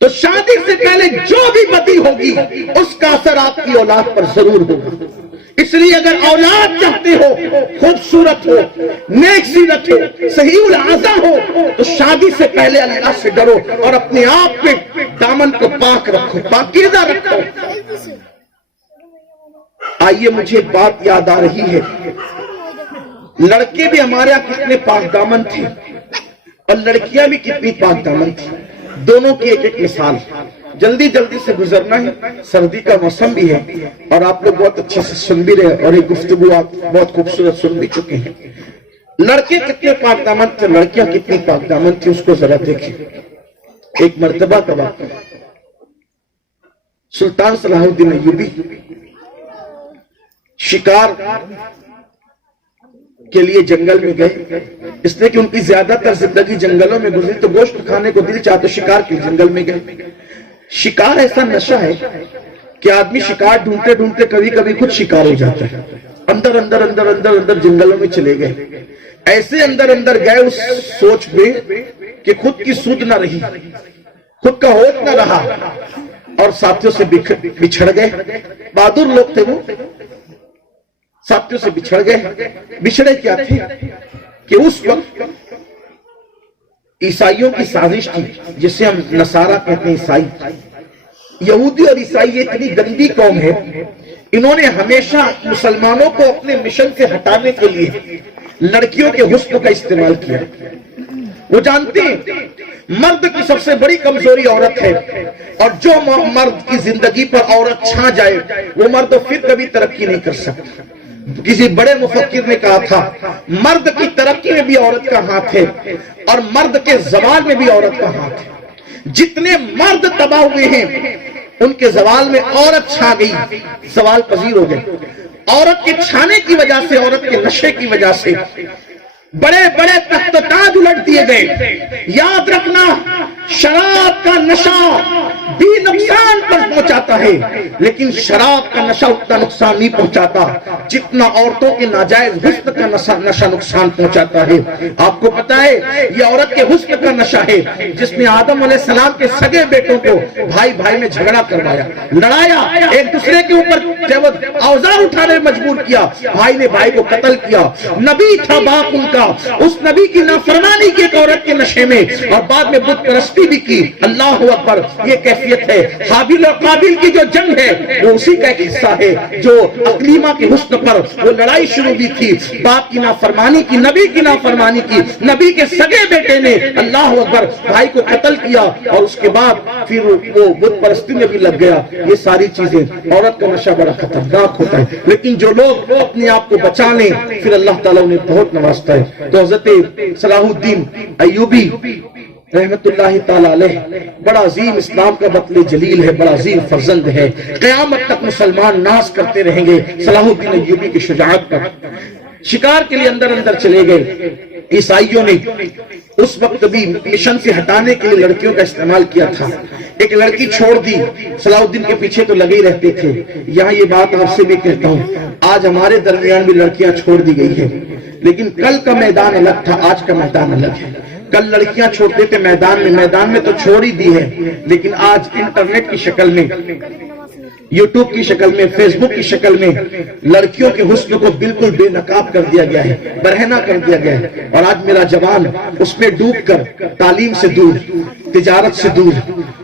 تو شادی سے پہلے جو بھی بدی ہوگی اس کا اثر آپ کی اولاد پر ضرور ہوگا۔ اس لیے اگر اولاد چاہتے ہو خوبصورت ہو، نیک سیرت ہو، صحیح العزا ہو، تو شادی سے پہلے اللہ سے ڈرو اور اپنے آپ کے دامن کو پاک رکھو، پاکیزہ رکھو۔ آئیے مجھے ایک بات یاد آ رہی ہے، لڑکے بھی ہمارے یہاں کتنے پاک دامن تھے اور لڑکیاں بھی کتنی پاک دامن تھی، دونوں کی ایک ایک مثال۔ جلدی جلدی سے گزرنا ہے، سردی کا موسم بھی ہے اور آپ لوگ بہت اچھے سے سن بھی رہے اور یہ گفتگو آپ بہت خوبصورت سن بھی چکے ہیں۔ لڑکے کتنے پاک دامن تھے، لڑکیاں کتنی پاک دامن تھی، اس کو ذرا دیکھیں۔ ایک مرتبہ کا واقعہ، سلطان صلاح الدین ایوبی شکار کے لیے جنگل میں گئے، اس لیے کہ ان کی زیادہ تر زندگی جنگلوں میں گزری، تو گوشت کھانے کو دل چاہتے شکار کے جنگل میں گئے۔ شکار ایسا نشہ ہے کہ آدمی شکار ڈھونڈتے ڈھونڈتے کبھی کبھی خود شکار ہو جاتا ہے۔ اندر اندر اندر اندر اندر جنگلوں میں چلے گئے، ایسے اندر اندر گئے اس سوچ میں کہ خود کی سود نہ رہی، خود کا ہوش نہ رہا، اور ساتھیوں سے بچھڑ گئے۔ بہادر لوگ تھے وہ، ساتھیوں سے بچھڑ گئے۔ بچھڑے کیا تھے کہ اس وقت عیسائیوں کی سازش تھی، جسے ہم نصارہ کہتے ہیں، عیسائی۔ یہودی اور عیسائی یہ اتنی گندی قوم ہے، انہوں نے ہمیشہ مسلمانوں کو اپنے مشن سے ہٹانے کے لیے لڑکیوں کے حسن کا استعمال کیا۔ وہ جانتے ہیں مرد کی سب سے بڑی کمزوری عورت ہے، اور جو مرد کی زندگی پر عورت چھا جائے وہ مرد پھر کبھی ترقی نہیں کر سکتا۔ کسی بڑے مفکر نے کہا تھا، مرد کی ترقی میں بھی عورت کا ہاتھ ہے اور مرد کے زوال میں بھی عورت کا ہاتھ ہے۔ جتنے مرد تباہ ہوئے ہیں ان کے زوال میں عورت چھا گئی، زوال پذیر ہو گئے۔ عورت کے چھانے کی وجہ سے، عورت کے نشے کی وجہ سے بڑے بڑے تخت تاج الٹ دیے گئے۔ یاد رکھنا، شراب کا نشہ بھی نقصان پر پہنچاتا ہے، لیکن شراب کا نشہ اتنا نقصان نہیں پہنچاتا جتنا عورتوں کے ناجائز حسن کا نشہ نقصان پہنچاتا ہے۔ آپ کو پتا ہے یہ عورت کے حسن کا نشہ ہے جس نے آدم علیہ السلام کے سگے بیٹوں کو بھائی بھائی میں جھگڑا کروایا، لڑایا، ایک دوسرے کے اوپر جب اوزار اٹھانے مجبور کیا، بھائی نے بھائی کو قتل کیا۔ نبی تھا باپ ان کا، اس نبی کی نافرمانی کی ایک عورت کے نشے میں، اور بعد میں بت پرست پرستی بھی کی. اللہ اکبر, یہ کیفیت ہے. حابیل اور قابیل کی جو جنگ ہے وہ اسی کا ایک حصہ ہے. جو اقلیمہ کے حسن پر وہ لڑائی شروع بھی تھی, باپ کی نافرمانی کی, نبی کی نافرمانی کی, نبی کے سگے بیٹے نے اللہ اکبر بھائی کو قتل کیا, اور اس کے بعد پھر وہ بت پرستی میں بھی لگ گیا. یہ ساری چیزیں, عورت کا نشہ بڑا خطرناک ہوتا ہے, لیکن جو لوگ اپنے آپ کو بچا لیں پھر اللہ تعالیٰ انہیں بہت نوازتا ہے. تو حضرت صلاح الدین ایوبی رحمت اللہ تعالیٰ علیہ بڑا عظیم اسلام کا بطل جلیل ہے, بڑا عظیم فرزند ہے. قیامت تک مسلمان ناز کرتے رہیں گے صلاح الدین ایوبی کی شجاعت پر. شکار کے لیے اندر چلے گئے. عیسائیوں نے اس وقت بھی مشن سے ہٹانے کے لیے لڑکیوں کا استعمال کیا تھا. ایک لڑکی چھوڑ دی, صلاح الدین کے پیچھے تو لگے ہی رہتے تھے. یہاں یہ بات آپ سے بھی کہتا ہوں, آج ہمارے درمیان بھی لڑکیاں چھوڑ دی گئی ہیں, لیکن کل کا میدان الگ تھا, آج کا میدان الگ ہے. کل لڑکیاں چھوڑتے تھے میدان میں تو چھوڑ ہی دی ہے, لیکن آج انٹرنیٹ کی شکل میں, یوٹیوب کی شکل میں, فیس بک کی شکل میں لڑکیوں کے حسن کو بالکل بے نقاب کر دیا گیا ہے, برہنہ کر دیا گیا ہے. اور آج میرا جوان اس میں ڈوب کر تعلیم سے دور, تجارت سے دور,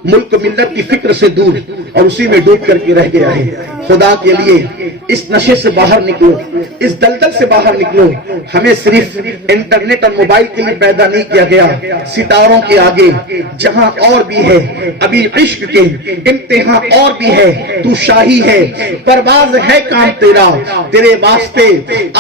ملک ملت کی فکر سے دور, اور اسی میں ڈوب کر کے رہ گیا ہے. خدا کے لیے اس نشے سے باہر نکلو, اس دلدل سے باہر نکلو. ہمیں صرف انٹرنیٹ اور موبائل کے لیے پیدا نہیں کیا گیا. ستاروں کے آگے جہاں اور بھی ہے, ابھی عشق کے امتحان اور بھی ہے. تو شاہی ہے, پرواز ہے کام تیرا, تیرے واسطے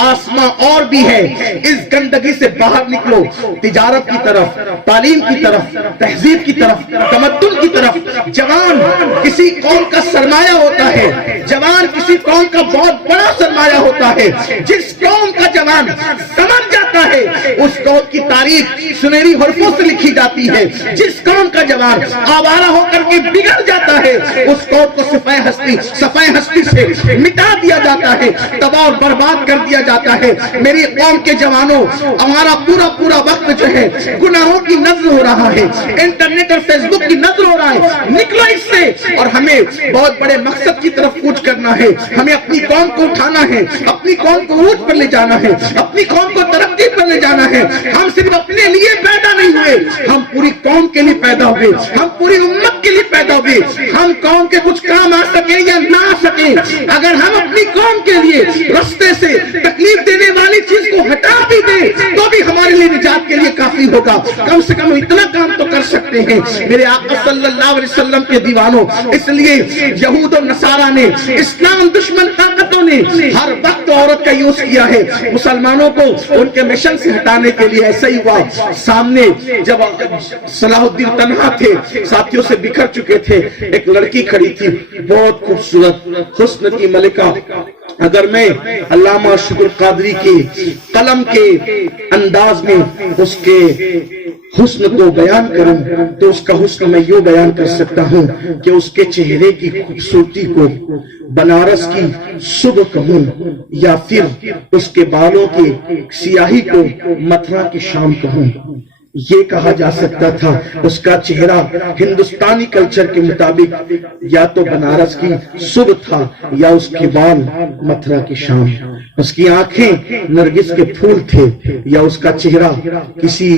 آسماں اور بھی ہے. اس گندگی سے باہر نکلو, تجارت کی طرف, تعلیم کی طرف, تہذیب کی طرف, تمدن کی طرف. جوان کسی قوم کا سرمایہ ہوتا ہے, جوان کسی قوم کا بہت بڑا سرمایہ ہوتا ہے. جس قوم کا جوان سمجھ جاتا ہے اس قوم کی تاریخ سنہری حروفوں سے لکھی جاتی ہے. جس قوم کا جوان آوارہ ہو کر کے بگڑ جاتا ہے اس قوم کو صفحہ ہستی سے مٹا دیا جاتا ہے, تباہ اور برباد کر دیا جاتا ہے. میری قوم کے جوانوں, ہمارا پورا وقت جو ہے گناہوں کی نظر ہو رہا ہے, انٹرنیٹ اور فیس بک کی نظر ہو رہا ہے. نکلو اس سے, اور ہمیں بہت بڑے مقصد کی طرف کوچ کرنا ہے. ہمیں اپنی قوم کو اٹھانا ہے, اپنی قوم کو عروج پر لے جانا ہے, اپنی قوم کو ترقی پر لے جانا ہے. ہم صرف اپنے لیے پیدا نہیں ہوئے, ہم پوری قوم کے لیے پیدا ہوئے, ہم پوری امت کے لیے پیدا ہوئے. ہم قوم کے کچھ کام آ سکیں یا نہ آ سکیں, اگر ہم اپنی قوم کے لیے رستے سے تکلیف دینے والی چیز کو ہٹا بھی دیں تو بھی ہمارے لیے نجات کے لیے کافی ہوگا. کم سے کم اتنا کام تو کر سکتے ہیں میرے آقا صلی اللہ علیہ وسلم کے دیوانوں. اس لیے یہود اور نصارہ نے, اسلام دشمن طاقتوں نے ہر وقت عورت کا یوز کیا ہے مسلمانوں کو ان کے مشن سے ہٹانے کے لیے. ایسا ہی ہوا, سامنے جب صلاح الدین تنہا تھے, ساتھیوں سے بکھر چکے تھے, ایک لڑکی کھڑی تھی, بہت خوبصورت حسن کی ملکہ. اگر میں علامہ شکر قادری کے قلم کے انداز میں اس کے حسن کو بیان کروں تو اس کا حسن میں یوں بیان کر سکتا ہوں کہ اس کے چہرے کی خوبصورتی کو بنارس کی صبح کہوں, یا پھر اس کے بالوں کی سیاہی کو متھرا کی شام کہوں. یہ کہا جا سکتا تھا اس کا چہرہ ہندوستانی کلچر کے مطابق یا تو بنارس کی صبح تھا یا اس کے بال متھرا کی شام. اس کی آنکھیں نرگس کے پھول تھے یا اس کا چہرہ کسی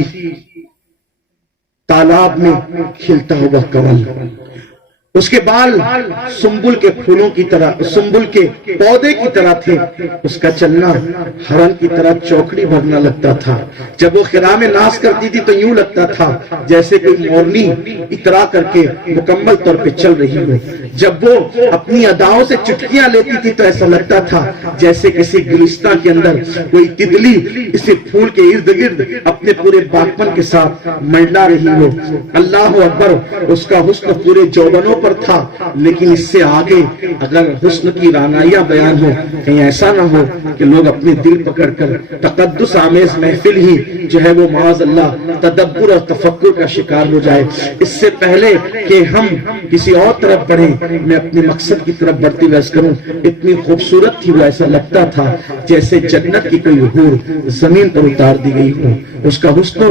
تالاب میں کھلتا ہوا کنول. اس کے بال سنبل کے پھولوں کی طرح, سنبل کے پودے کی طرح تھے. اس کا چلنا ہرن کی طرح چوکڑی بھرنا لگتا تھا. جب وہ خرام ناز کرتی تھی تو یوں لگتا تھا جیسے کوئی مورنی اترا کر کے مکمل طور پہ چل رہی ہو. جب وہ اپنی اداؤں سے چٹکیاں لیتی تھی تو ایسا لگتا تھا جیسے کسی گلستان کے اندر کوئی تتلی اسے پھول کے ارد گرد اپنے پورے باغپن کے ساتھ منڈلا رہی ہو. اللہ اکبر, اس کا حسن پورے جوبنوں پر تھا, لیکن اس سے آگے اگر حسن کی رانائیاں بیان ہو, کہیں ایسا نہ ہو کہ لوگ اپنے دل پکڑ کر تقدس آمیز محفل ہی جو ہے وہ معاذ اللہ تدبر اور تفکر کا شکار ہو جائے. اس سے پہلے کہ ہم کسی اور طرف بڑھیں, میں اپنے مقصد کی طرف بڑھتی ویس کروں. اتنی خوبصورت تھی وہ, ایسا لگتا تھا جیسے جنت کی کوئی حور زمین پر اتار دی گئی ہو. اس کا حسن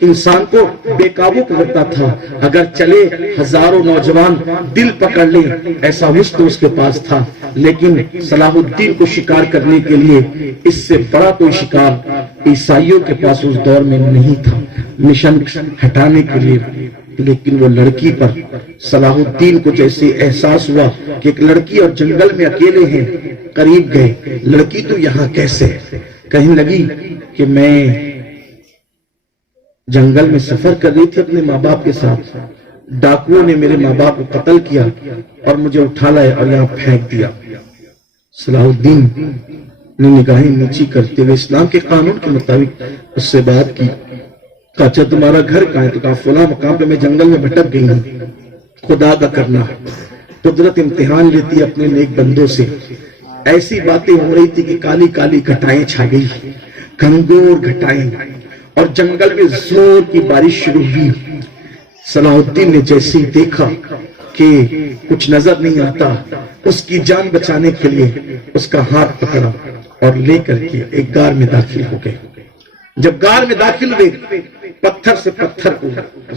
انسان کو بے قابو کرتا تھا. اگر چلے ہزاروں نوجوان دل پکڑ لیں, ایسا حسن اس کے پاس تھا. لیکن صلاح الدین کو شکار کرنے کے لیے اس سے بڑا کوئی شکار عیسائیوں کے پاس اس دور میں نہیں تھا. مشن ہٹانے کے لیے لیکن وہ لڑکی پر صلاح الدین کو جیسے احساس ہوا کہ ایک لڑکی اور جنگل میں اکیلے ہیں، قریب گئے. لڑکی تو یہاں کیسے؟ کہنے لگی کہ میں جنگل میں سفر کر رہی تھی اپنے ماں باپ کے ساتھ، ڈاکوؤں نے میرے ماں باپ کو قتل کیا اور مجھے اٹھا لائے اور یہاں پھینک دیا. صلاح الدین نے نگاہیں نیچی کرتے ہوئے اسلام کے قانون کے مطابق اس سے بات کی. کہا اچھا تمہارا گھر کہاں ہے؟ تو کہا فلاں مقام پہ میں جنگل میں بھٹک گئی ہوں. خدا کا کرنا، قدرت امتحان لیتی اپنے نیک بندوں سے. ایسی باتیں ہو رہی تھی کہ کالی کالی گھٹائیں چھا گئی، گھنگور گھٹائیں، اور جنگل میں زور کی بارش شروع ہوئی. صلاح الدین نے جیسے ہی دیکھا کہ کچھ نظر نہیں آتا، اس کی جان بچانے کے لیے اس کا ہاتھ پکڑا اور لے کر کے ایک غار میں داخل ہو گئے. جب غار میں داخل ہوئے، پتھر سے پتھر کو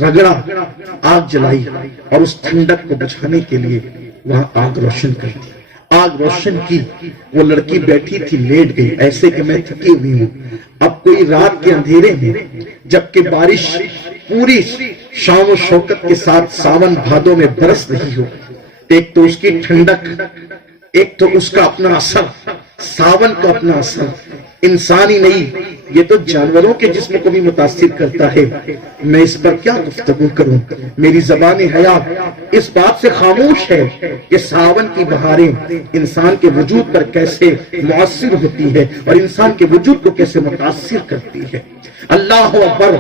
رگڑا، آگ جلائی اور اس ٹھنڈک کو بجھانے کے لیے وہاں آگ روشن کر دی. آگ روشن کی، وہ لڑکی بیٹھی تھی، لیٹ گئی ایسے کہ میں تھکی ہوئی ہوں. اب کوئی رات کے اندھیرے میں جبکہ بارش پوری شان و شوکت کے ساتھ ساون بھادوں میں برس رہی ہو، ایک تو اس کی ٹھنڈک، ایک تو اس کا اپنا اثر، ساون کا اپنا اثر، انسانی نہیں یہ تو جانوروں کے جسم کو بھی متاثر کرتا ہے. میں اس پر کیا گفتگو کروں؟ میری زبان حیات اس بات سے خاموش ہے کہ ساون کی بہاریں انسان کے وجود پر کیسے مؤثر ہوتی ہے اور انسان کے وجود کو کیسے متاثر کرتی ہے. اللہ اکبر.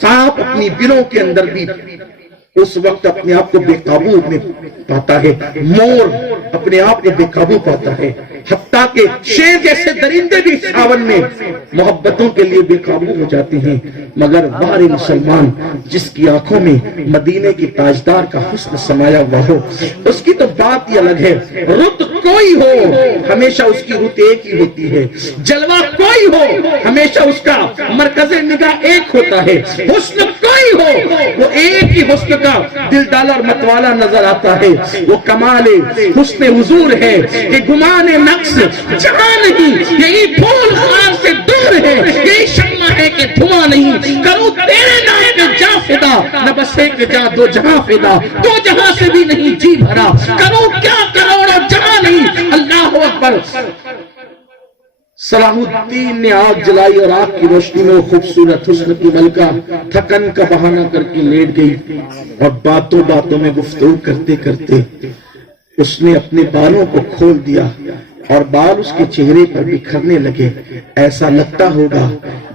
سانپ اپنی بلوں کے اندر بھی اس وقت اپنے آپ کو بے قابو میں پاتا ہے، مور اپنے آپ کو بے قابو پاتا ہے، حتیٰ کہ شیر جیسے درندے بھی ساون میں محبتوں کے لیے بے قابو ہو جاتے ہیں. مگر بہر مسلمان جس کی آنکھوں میں مدینے کی تاجدار کا حسن سمایا ہوا ہو، اس کی تو بات ہی الگ ہے. رت کوئی ہو ہمیشہ اس کی رت ایک ہی ہوتی ہے، جلوہ کوئی ہو ہمیشہ اس کا مرکز نگاہ ایک ہوتا ہے، حسن کوئی ہو وہ ایک ہی حسن کا دل ڈالا اور متوالا نظر آتا ہے. وہ کمال حسن حضور ہے کہ گمان نقص جہاں نہیں، یہی پھول خار سے دور ہے، یہی شمع ہے کہ دھواں نہیں. کروں تیرے نام کے جا فدا، نہ بس ایک جا دو جہاں فدا، دو جہاں سے بھی نہیں جی بھرا. کروں کیا کروڑوں جہاں نہیں. اللہ اکبر. صلاح الدین نے آگ جلائی اور آگ کی روشنی میں خوبصورت حسن کی ملکہ تھکن کا بہانہ کر کے لیٹ گئی اور باتوں باتوں میں گفتگو کرتے کرتے اس نے اپنے بالوں کو کھول دیا اور بال اس کے چہرے پر بکھرنے لگے. ایسا لگتا ہوگا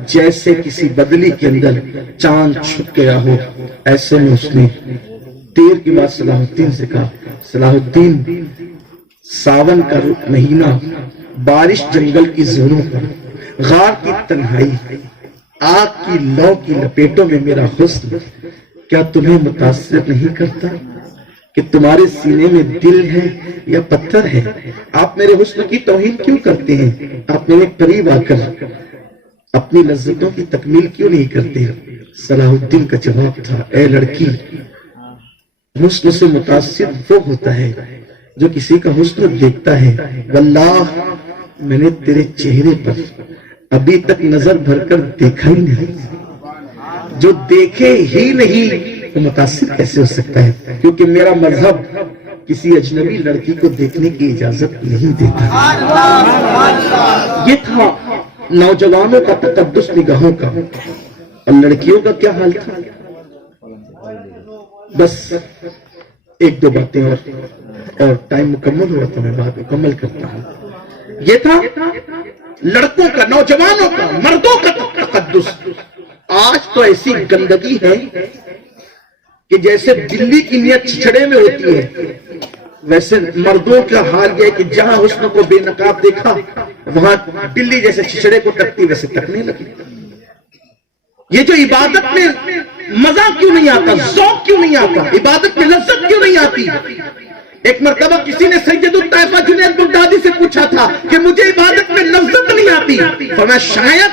جیسے کسی بدلی کے اندر چاند چھپ گیا ہو. ایسے میں اس نے دیر کے بعد صلاح الدین سے کہا صلاح الدین، ساون کا مہینہ، بارش جنگل کی زوروں پر، غار کی تنہائی، آگ کی لو کی لپیٹوں میں میرا حسن کیا تمہیں متاثر نہیں کرتا؟ کہ تمہارے سینے میں دل ہے یا پتھر ہے؟ آپ میرے حسن کی توہین کیوں کرتے ہیں؟ آپ میرے قریب آ کر اپنی لذتوں کی تکمیل کیوں نہیں کرتے؟ صلاح الدین کا جواب تھا اے لڑکی، حسن سے متاثر وہ ہوتا ہے جو کسی کا حسن دیکھتا ہے. واللہ میں نے تیرے چہرے پر ابھی تک نظر بھر کر دیکھا ہی نہیں. جو دیکھے ہی نہیں وہ متاثر کیسے ہو سکتا ہے؟ کیونکہ میرا مذہب کسی اجنبی لڑکی کو دیکھنے کی اجازت نہیں دیتا. یہ تھا نوجوانوں کا تقدس نگاہوں کا، اور لڑکیوں کا کیا حال تھا؟ بس ایک دو باتیں اور ٹائم مکمل ہوا تو میں بات مکمل کرتا ہوں. یہ تھا لڑکوں کا، نوجوانوں کا، مردوں کا تقدس. آج تو ایسی گندگی ہے کہ جیسے بلی کی نیت چھچڑے میں ہوتی ہے، ویسے مردوں کا حال یہ ہے کہ جہاں حسن کو بے نقاب دیکھا وہاں بلی جیسے چھچڑے کو ٹکتی ویسے ٹکنے لگی. یہ جو عبادت میں مزہ کیوں نہیں آتا، ذوق کیوں نہیں آتا، عبادت میں لذت کیوں نہیں آتی؟ ایک مرتبہ کسی نے سید الطائفہ جنید بغدادی سے پوچھا تھا کہ مجھے عبادت میں لذت نہیں آتی. فرمایا شاید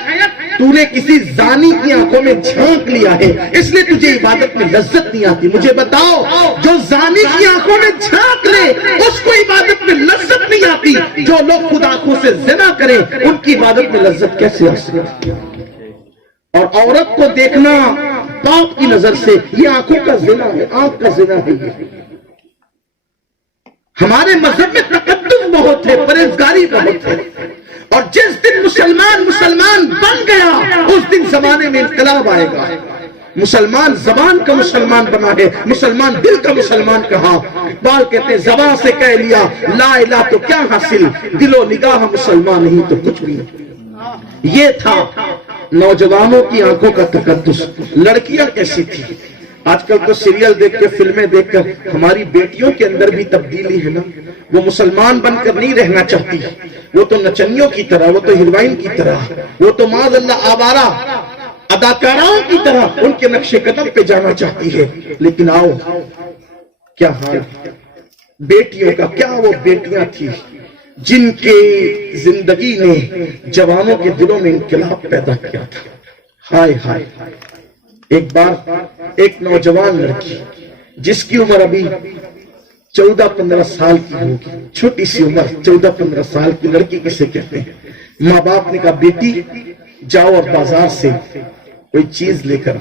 تو نے کسی زانی کی آنکھوں میں جھانک لیا ہے اس لیے تجھے عبادت میں لذت نہیں آتی. مجھے بتاؤ جو زانی کی آنکھوں میں جھانک لے اس کو عبادت میں لذت نہیں آتی، جو لوگ خود آنکھوں سے زنا کریں ان کی عبادت میں لذت کیسے آ سکتی؟ اور عورت کو دیکھنا باپ کی نظر سے یہ آنکھوں کا زنا ہے، آنکھ کا زنا ہے یہ۔ ہمارے مذہب میں تقدس بہت ہے، پرہیزگاری بہت ہے، اور جس دن مسلمان بن گیا اس دن زمانے میں انقلاب آئے گا۔ مسلمان زبان کا مسلمان بنا ہے، مسلمان دل کا مسلمان کہا۔ اقبال کہتے ہیں زبان سے کہہ لیا لا الہ تو کیا حاصل، دل و نگاہ مسلمان نہیں تو کچھ بھی نہیں۔ یہ تھا نوجوانوں کی آنکھوں کا تقدس۔ لڑکیاں کیسی تھی؟ آج کل تو سیریل دیکھ کے، فلمیں دیکھ کر ہماری بیٹیوں کے اندر بھی تبدیلی ہے نا۔ وہ مسلمان بن کر نہیں رہنا چاہتی، وہ تو نچنیوں کی طرح، وہ تو ہیروئن کی طرح، وہ تو معاذ اللہ آوارہ اداکاراؤں کی طرح ان کے نقش قدم پہ جانا چاہتی ہے۔ لیکن آؤ کیا حال بیٹیوں کا، کیا وہ بیٹیاں تھی جن کے زندگی نے جوانوں کے دلوں میں انقلاب پیدا کیا تھا۔ ہائے ہائے، ایک بار ایک نوجوان لڑکی جس کی عمر ابھی 14-15 سال کی ہوگی، چھوٹی سی عمر، 14-15 سال کی لڑکی کسے کہتے ہیں؟ ماں باپ نے کہا بیٹی جاؤ اور بازار سے کوئی چیز لے کر۔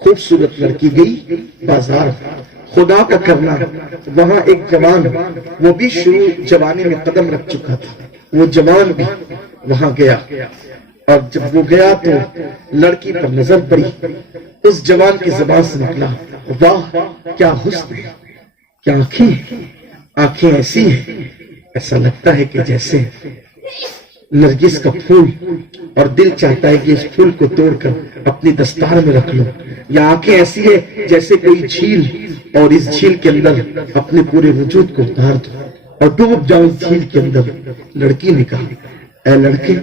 خوبصورت لڑکی گئی بازار، خدا کا کرنا وہاں ایک جوان، وہ بھی شروع جوانی میں قدم رکھ چکا تھا، وہ جوان بھی وہاں گیا، اور جب وہ گیا تو لڑکی پر نظر پڑی۔ اس جوان کی زبان سے نکلا واہ کیا حسن ہے، کیا آنکھیں ایسی ہیں، ایسا لگتا ہے کہ جیسے نرگس کا پھول، اور دل چاہتا ہے کہ اس پھول کو توڑ کر اپنی دستار میں رکھ لوں۔ یا آنکھیں ایسی ہے جیسے کوئی جھیل، اور اس جھیل کے اندر اپنے پورے وجود کو اتار دوں اور ڈوب جاؤں اس جھیل کے اندر۔ لڑکی نے کہا اے لڑکے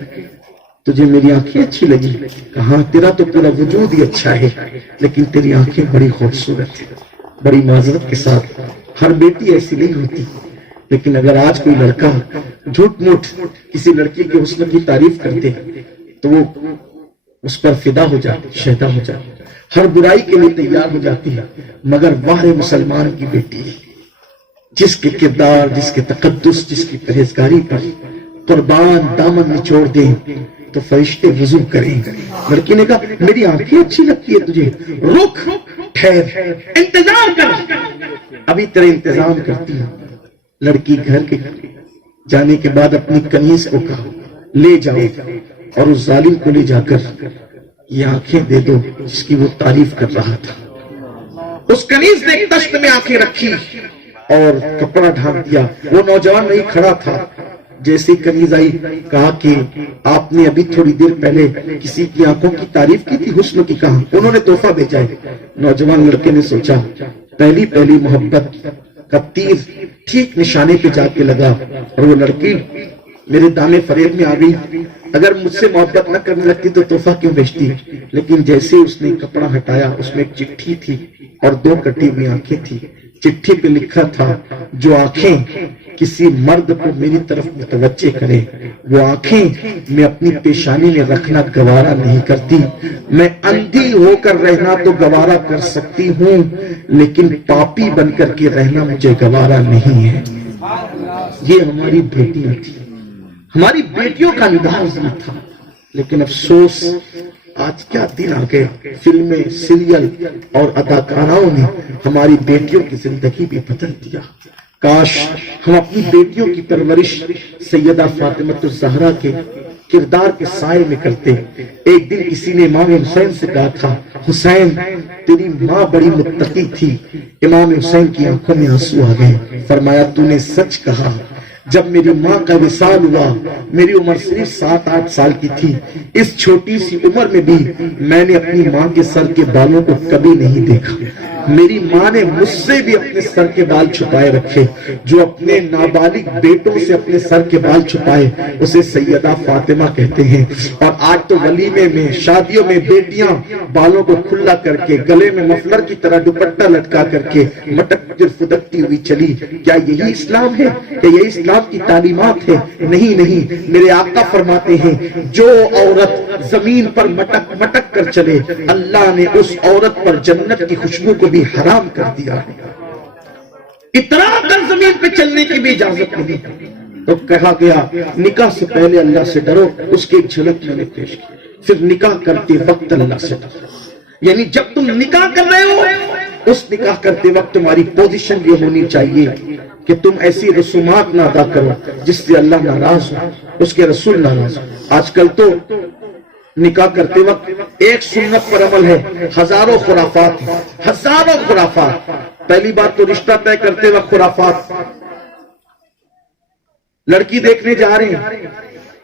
تجھے میری آنکھیں اچھی لگی؟ کہاں تیرا تو پورا وجود ہی اچھا ہے، لیکن تیری آنکھیں بڑی خوبصورت ہیں۔ بڑی معذرت کے ساتھ ہر بیٹی ایسی نہیں ہوتی، لیکن اگر آج کوئی لڑکا جھوٹ موٹ کسی لڑکی کے حسن کی تعریف کرتے تو وہ اس پر فدا ہو جاتی، شیدا ہو جاتی، ہر برائی کے لیے تیار ہو جاتی ہے۔ مگر واہ مسلمان کی بیٹی جس کے کردار، جس کے تقدس، جس کی پرہیزگاری پر قربان دامن نچوڑ دیں تو فرشتے وضو کریں۔ لڑکی نے کہا میری آنکھیں اچھی لگتی ہے تجھے، رک ٹھہر، انتظار کر، ابھی تیرے انتظام کرتی ہوں۔ لڑکی گھر کے جانے کے بعد اپنی کنیز کو کہا لے جاؤ اور اس ظالم کو لے جا کر یہ آنکھیں دے دو جس کی وہ تعریف کر رہا تھا۔ اس کنیز نے ایک دشت میں آنکھیں رکھی اور کپڑا ڈھانپ دیا۔ وہ نوجوان نہیں کھڑا تھا، جیسی کنیز آئی کہا کہ آپ نے ابھی تھوڑی دیر پہلے کسی کی آنکھوں کی تعریف کی تھی، حسن کی، کہا انہوں نے تحفہ بھیجا ہے۔ نوجوان لڑکے نے سوچا پہلی محبت کا تیر ٹھیک نشانے پہ جا کے لگا، اور وہ لڑکی میرے دانے فریب میں آ گئی۔ اگر مجھ سے محبت نہ کرنے لگتی تو تحفہ کیوں بھیجتی؟ لیکن جیسے اس نے کپڑا ہٹایا اس میں ایک چٹھی تھی اور 2 کٹی ہوئی آنکھیں تھی۔ چٹھی پہ لکھا تھا جو آنکھیں کسی مرد کو میری طرف متوجہ کرے وہ آنکھیں میں اپنی پیشانی میں رکھنا گوارا نہیں کرتی۔ میں اندھی ہو کر رہنا تو گوارا کر سکتی ہوں، لیکن پاپی بن کر کے رہنا مجھے گوارا نہیں ہے۔ یہ ہماری بیٹیاں تھی، ہماری بیٹیوں کا انداز نہ تھا، لیکن افسوس آج کیا دن آ گئے، فلمیں، سیریل اور اداکاراؤں نے ہماری بیٹیوں کی زندگی بھی بدل دیا۔ کاش ہم اپنی بیٹیوں کی پرورش سیدہ فاطمہ الزہرا کے کردار کے سائے میں کرتے۔ ایک دن کسی نے امام حسین سے کہا تھا حسین تیری ماں بڑی متقی تھی۔ امام حسین کی آنکھوں میں آنسو آ گئے، فرمایا تو نے سچ کہا۔ جب میری ماں کا وصال ہوا میری عمر صرف 7-8 سال کی تھی۔ اس چھوٹی سی عمر میں بھی میں نے اپنی ماں کے سر کے بالوں کو کبھی نہیں دیکھا۔ میری ماں نے مجھ سے بھی اپنے سر کے بال چھپائے رکھے۔ جو اپنے نابالغ بیٹوں سے اپنے سر کے بال چھپائے اسے سیدہ فاطمہ کہتے ہیں۔ اور آج تو ولیمے میں، شادیوں میں بیٹیاں بالوں کو کھلا کر کے، گلے میں مفلر کی طرح دوپٹہ لٹکا کر کے مٹک فدکتی ہوئی چلی۔ کیا یہی اسلام ہے؟ کہ یہی اسلام کی تعلیمات ہے؟ نہیں نہیں، میرے آقا فرماتے ہیں جو عورت زمین پر مٹک مٹک کر چلے اللہ نے اس عورت پر جنت کی خوشبو کو بھی حرام کر دیا ہے۔ اتنا کر زمین پہ چلنے کی بھی اجازت نہیں۔ تو کہا گیا نکاح سے پہلے اللہ سے ڈرو، اس کی ایک جھلک میں نے پیش کی۔ پھر نکاح کرتے وقت اللہ سے ڈرو۔ یعنی جب تم نکاح کر رہے ہو اس نکاح کرتے وقت تمہاری پوزیشن یہ ہونی چاہیے کہ تم ایسی رسومات نہ ادا کرو جس سے اللہ ناراض ہو، اس کے رسول ناراض ہو۔ آج کل تو نکاح کرتے وقت ایک سنت پر عمل ہے، ہزاروں خرافات ہیں، ہزاروں خرافات۔ پہلی بات تو رشتہ طے کرتے وقت خرافات، لڑکی دیکھنے جا رہے ہیں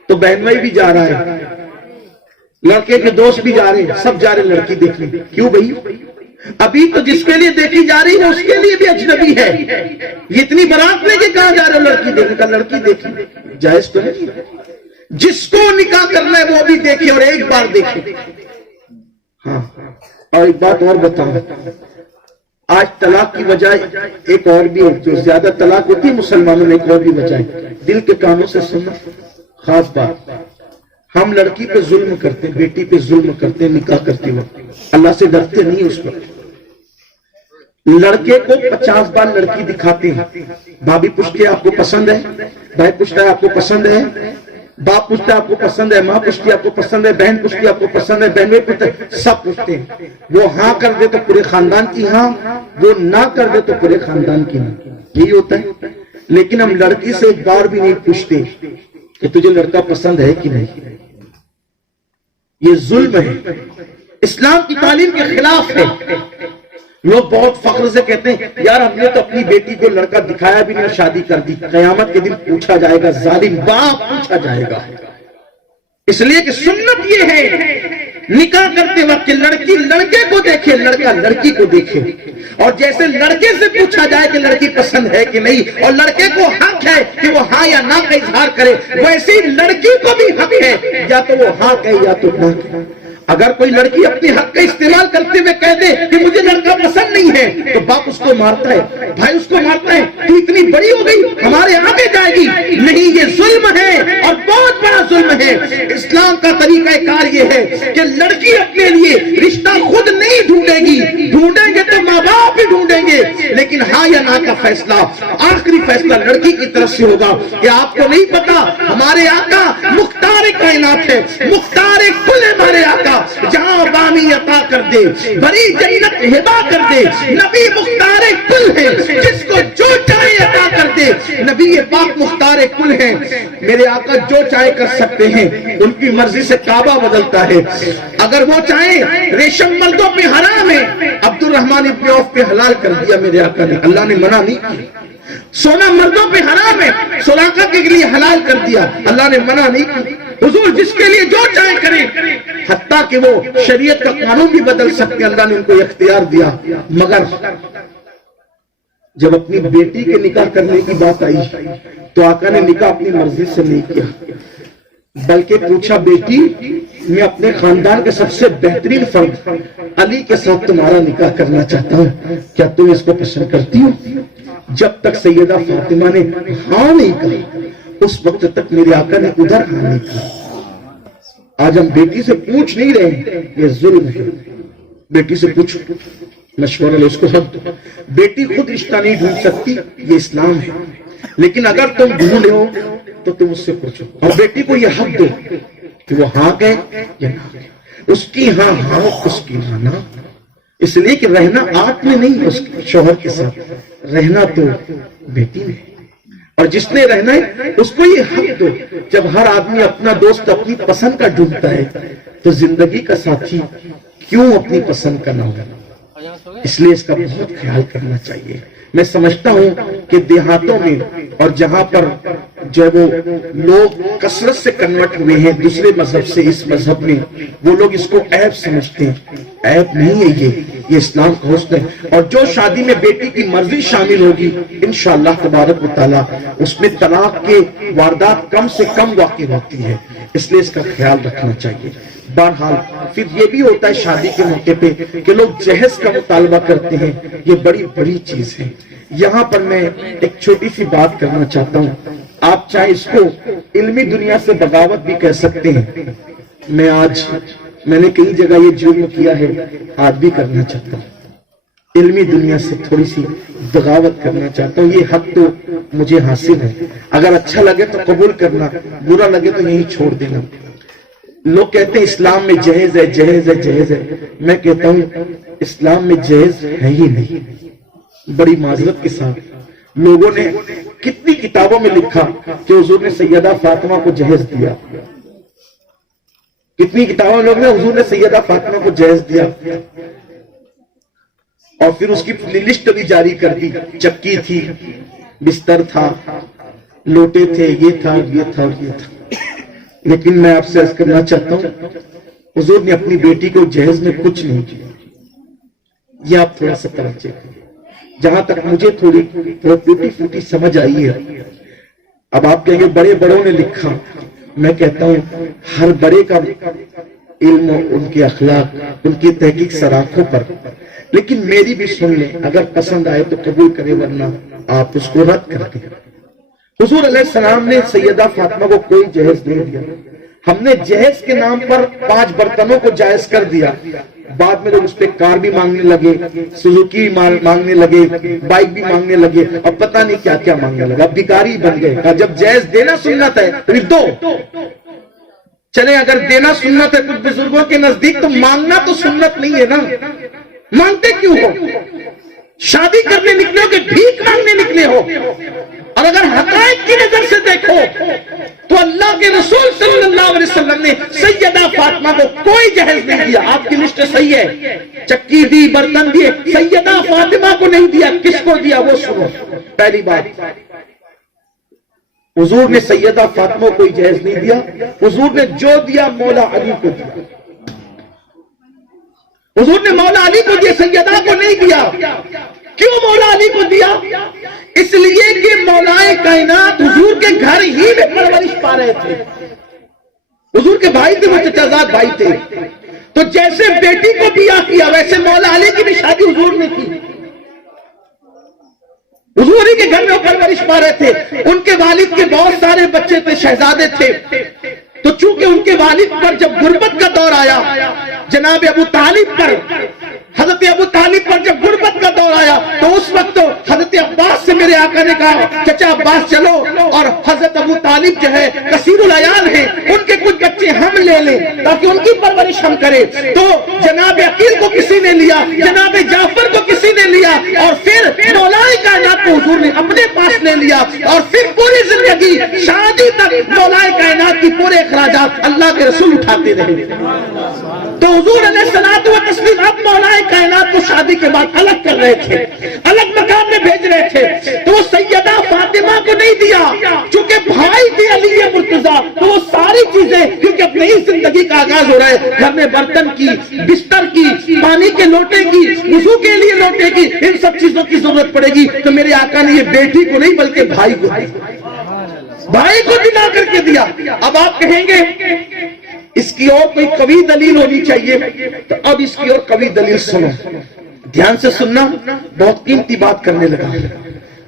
تو بہن بھائی بھی جا رہا ہے، لڑکے کے دوست بھی جا رہے ہیں، سب جا رہے ہیں لڑکی دیکھنے۔ کیوں بھائی؟ ابھی تو جس کے لیے دیکھی جا رہی ہے اس کے لیے بھی اجنبی ہے، یہ اتنی برات لے کے کہاں جا رہے ہو لڑکی دیکھنے کا؟ لڑکی دیکھنے جائز تو نہیں، جس کو نکاح کرنا ہے وہ بھی دیکھے اور ایک بار دیکھے۔ ہاں، اور ایک بات اور بتاؤں، آج طلاق کی وجہ ایک اور بھی ہے، جو زیادہ طلاق ہوتی ہے مسلمانوں میں ایک اور بھی وجہ ہے، دل کے کانوں سے سننا۔ خاص بات، ہم لڑکی پہ ظلم کرتے ہیں، بیٹی پہ ظلم کرتے ہیں نکاح کرتے وقت، اللہ سے ڈرتے نہیں اس وقت۔ لڑکے کو 50 بار لڑکی دکھاتے ہیں، بھابھی پوچھتی ہے آپ کو پسند ہے، بھائی پوچھتا ہے آپ کو پسند ہے، باپ پوچھتا ہے آپ کو پسند ہے، ماں پوچھتی ہے آپ کو پسند ہے، بہن پوچھتی ہے آپ کو پسند ہے، بہن بھی پوچھتے ہیں، سب پوچھتے ہیں۔ وہ ہاں کر دے تو پورے خاندان کی ہاں، وہ نہ کر دے تو پورے خاندان کی نہ، یہی ہوتا ہے۔ لیکن ہم لڑکی سے ایک بار بھی نہیں پوچھتے کہ تجھے لڑکا پسند ہے کہ نہیں۔ یہ ظلم ہے، اسلام کی تعلیم کے خلاف ہے۔ لوگ بہت فخر سے کہتے ہیں یار ہم نے تو اپنی بیٹی کو لڑکا دکھایا بھی نہیں، شادی کر دی۔ قیامت کے دن پوچھا جائے گا، ظالم باپ پوچھا جائے گا۔ اس لیے کہ سنت یہ ہے نکاح کرتے وقت کہ لڑکی لڑکے کو دیکھے، لڑکا لڑکی کو دیکھے، اور جیسے لڑکے سے پوچھا جائے کہ لڑکی پسند ہے کہ نہیں، اور لڑکے کو حق ہے کہ وہ ہاں یا نہ کا اظہار کرے، ویسے ہی لڑکی کو بھی حق ہے یا تو وہ ہاں کہے یا تو نہ کہے۔ اگر کوئی لڑکی اپنے حق کا استعمال کرتے ہوئے کہہ دے کہ مجھے لڑکا پسند نہیں ہے تو باپ اس کو مارتا ہے، بھائی اس کو مارتا ہے، تو اتنی بڑی ہو گئی ہمارے آگے جائے گی نہیں۔ یہ ظلم ہے اور بہت بڑا ظلم ہے۔ اسلام کا طریقہ کار یہ ہے کہ لڑکی اپنے لیے رشتہ خود نہیں ڈھونڈے گی، ڈھونڈیں گے تو ماں باپ بھی ڈھونڈیں گے، لیکن ہاں یا نہ کا فیصلہ، آخری فیصلہ لڑکی کی طرف سے ہوگا۔ کہ آپ کو نہیں پتا ہمارے آقا مختار کائنات ہے، مختار کل ہے ہمارے آقا، جہاں بانی عطا کر دے، بڑی جنت ہبا کر دے۔ نبی مختار کل ہے، جس کو جو چاہے عطا کر دے۔ نبی پاک مختار کل ہے، میرے آقا جو چاہے کر سکتے ہیں، ان کی مرضی سے کعبہ بدلتا ہے۔ اگر وہ چاہیں ریشم مردوں پہ حرام ہے، عبد الرحمن ابن عوف پہ حلال کر دیا میرے آقا نے، اللہ نے منع نہیں کیا۔ سونا مردوں پہ حرام ہے، سلاکا کے لیے حلال کر دیا، اللہ نے منع نہیں کی۔ حضور جس کے لیے جو چاہے کریں، حتیٰ کہ وہ شریعت کا قانون بھی بدل سکتے، اللہ نے ان کو اختیار دیا۔ مگر جب اپنی بیٹی کے نکاح کرنے کی بات آئی تو آقا نے نکاح اپنی مرضی سے نہیں کیا، بلکہ پوچھا بیٹی میں اپنے خاندان کے سب سے بہترین فرد علی کے ساتھ تمہارا نکاح کرنا چاہتا ہوں، کیا تم اس کو پسند کرتی ہو؟ جب تک سیدہ فاطمہ نے ہاں نہیں کہا اس وقت تک میرے آقا نے ادھر ہاں نہیں کہا۔ آج ہم بیٹی سے پوچھ نہیں رہے، یہ ظلم ہے۔ بیٹی سے پوچھو، مشورہ لو، اس کو حق دو۔ بیٹی خود رشتہ نہیں ڈھونڈ سکتی، یہ اسلام ہے، لیکن اگر تم ڈھونڈے ہو تو تم اس سے پوچھو، اور بیٹی کو یہ حق دو کہ وہ ہاں کہے یا نہ کہے۔ اس کی ہاں ہاں، اس کی ہاں نہ، اس لیے کہ رہنا آپ نے نہیں، اس شوہر کے ساتھ رہنا تو بیٹی نے، اور جس نے رہنا ہے اس کو یہ حق دو۔ جب ہر آدمی اپنا دوست اپنی پسند کا ڈھونڈتا ہے تو زندگی کا ساتھی کیوں اپنی پسند کا نہ ہوگا؟ اس لیے اس کا بہت خیال کرنا چاہیے۔ میں سمجھتا ہوں کہ دیہاتوں میں اور جہاں پر جو وہ لوگ کثرت سے کنورٹ ہوئے ہیں دوسرے مذہب سے اس مذہب میں، وہ لوگ اس کو عیب سمجھتے ہیں۔ عیب نہیں ہے، یہ اسلام کا حسن ہے۔ اور جو شادی میں بیٹی کی مرضی شامل ہوگی انشاءاللہ تبارک و تعالیٰ اس میں طلاق کے واردات کم سے کم واقع ہوتی ہے، اس لیے اس کا خیال رکھنا چاہیے۔ بہرحال پھر یہ بھی ہوتا ہے شادی کے موقع پہ کہ لوگ جہیز کا مطالبہ کرتے ہیں، یہ بڑی بڑی چیز ہے۔ یہاں پر میں ایک چھوٹی سی بات کرنا چاہتا ہوں، آپ چاہے اس کو علمی دنیا سے بغاوت بھی کہہ سکتے ہیں، میں نے کئی جگہ یہ جرم کیا ہے، آج بھی کرنا چاہتا ہوں، علمی دنیا سے تھوڑی سی بغاوت کرنا چاہتا ہوں۔ یہ حق تو مجھے حاصل ہے، اگر اچھا لگے تو قبول کرنا، برا لگے تو یہیں چھوڑ دینا۔ لوگ کہتے ہیں اسلام میں جہیز ہے، جہیز ہے، جہیز ہے. میں کہتا ہوں اسلام میں جہیز ہے ہی نہیں. بڑی معذرت کے ساتھ لوگوں نے کتنی کتابوں میں لکھا کہ حضور نے سیدہ فاطمہ کو جہیز دیا. کتنی کتابوں میں لوگ نے حضور نے سیدہ فاطمہ کو جہیز دیا، اور پھر اس کی لسٹ بھی جاری کر دی. چکی تھی، بستر تھا، لوٹے تھے، یہ تھا، یہ تھا، یہ تھا. لیکن میں آپ سے عرض کرنا چاہتا ہوں حضور نے اپنی بیٹی کو جہیز میں کچھ نہیں کیا. یہ آپ تھوڑا سا توجہ کریں. جہاں تک مجھے تھوڑی ٹوٹی پھوٹی سمجھ آئی ہے، اب آپ کہیں گے بڑے بڑوں نے لکھا. میں کہتا ہوں ہر بڑے کا علم، ان کے اخلاق، ان کی تحقیق سراخوں پر. لیکن میری بھی سن لیں، اگر پسند آئے تو قبول کرے، ورنہ آپ اس کو رد کر دیں. حضور علیہ السلام نے سیدہ فاطمہ کو کوئی جہیز نہیں دیا. ہم نے جہیز کے نام پر 5 برتنوں کو جائز کر دیا. بعد میں لوگ اس پہ کار بھی مانگنے لگے، سوزوکی بھی مانگنے لگے، بائک بھی مانگنے لگے، اب پتہ نہیں کیا کیا مانگنے لگا. اب بھکاری بن گئے. کہا جب جہیز دینا سنت ہے پھر دو. چلے اگر دینا سنت ہے کچھ بزرگوں کے نزدیک، تو مانگنا تو سنت نہیں ہے نا. مانگتے کیوں ہو؟ شادی کرنے نکلے ہو کہ بھیک مانگنے نکلے ہو؟ اور اگر حقائق کی نظر سے دیکھو تو اللہ کے رسول صلی اللہ علیہ وسلم نے سیدہ فاطمہ کو کوئی جہیز نہیں دیا. آپ کی لسٹ صحیح ہے، چکی دی، برتن دیے، سیدہ فاطمہ کو نہیں دیا. کس کو دیا وہ سنو. پہلی بات، حضور نے سیدہ فاطمہ کو کوئی جہیز نہیں دیا. حضور نے جو دیا مولا علی کو دیا. حضور نے مولا علی کو دیا، سیدہ کو نہیں دیا. کیوں مولا علی کو دیا؟ اس لیے کہ مولائے کائنات حضور کے گھر ہی میں پرورش پا رہے تھے. حضور کے بھائی تھے، وہ چچا زاد بھائی تھے. تو جیسے بیٹی کو بیاہ کیا ویسے مولا علی کی بھی شادی حضور نے کی. حضور ہی کے گھر میں وہ پرورش پا رہے تھے. ان کے والد کے بہت سارے بچے تھے، شہزادے تھے. تو چونکہ ان کے والد پر جب غربت کا دور آیا، جناب ابو طالب پر، حضرت ابو طالب پر جب غربت کا دور آیا، تو اس وقت تو حضرت عباس سے میرے آقا نے کہا چچا عباس چلو، اور حضرت ابو طالب جو ہے کثیر العیال ہیں، ان کے کچھ بچے ہم لے لیں تاکہ ان کی پرورش ہم کریں. تو جناب عقیل کو کسی نے لیا، جناب جعفر کو کسی نے لیا، اور پھر مولائے کائنات کو حضور نے اپنے پاس لے لیا. اور پھر پوری زندگی شادی تک مولائے کائنات کی پورے اخراجات اللہ کے رسول اٹھاتے رہے. تو حضور علیہ الصلوۃ والتسلیم اب مولائے کائنات کو شادی کے بعد الگ کر رہے تھے، الگ مقام میں بھیج رہے تھے. تو وہ سیدہ فاطمہ کو نہیں دیا، چونکہ بھائی تھے علی مرتضیٰ. تو وہ ساری چیزیں، کیونکہ اب نئی زندگی کا آغاز ہو رہا ہے، گھر میں برتن کی، بستر کی، پانی کے لوٹے کی، وضو کے لیے لوٹے کی، ان سب چیزوں کی ضرورت پڑے گی. تو میرے آقا نے یہ بیٹی کو نہیں بلکہ بھائی کو دلا کر کے دیا. اب آپ کہیں گے اس کی اور کوئی قوی دلیل ہونی چاہیے، تو اب اس کی اور قوی دلیل سنو. دھیان سے سننا، بہت قیمتی بات کرنے لگا،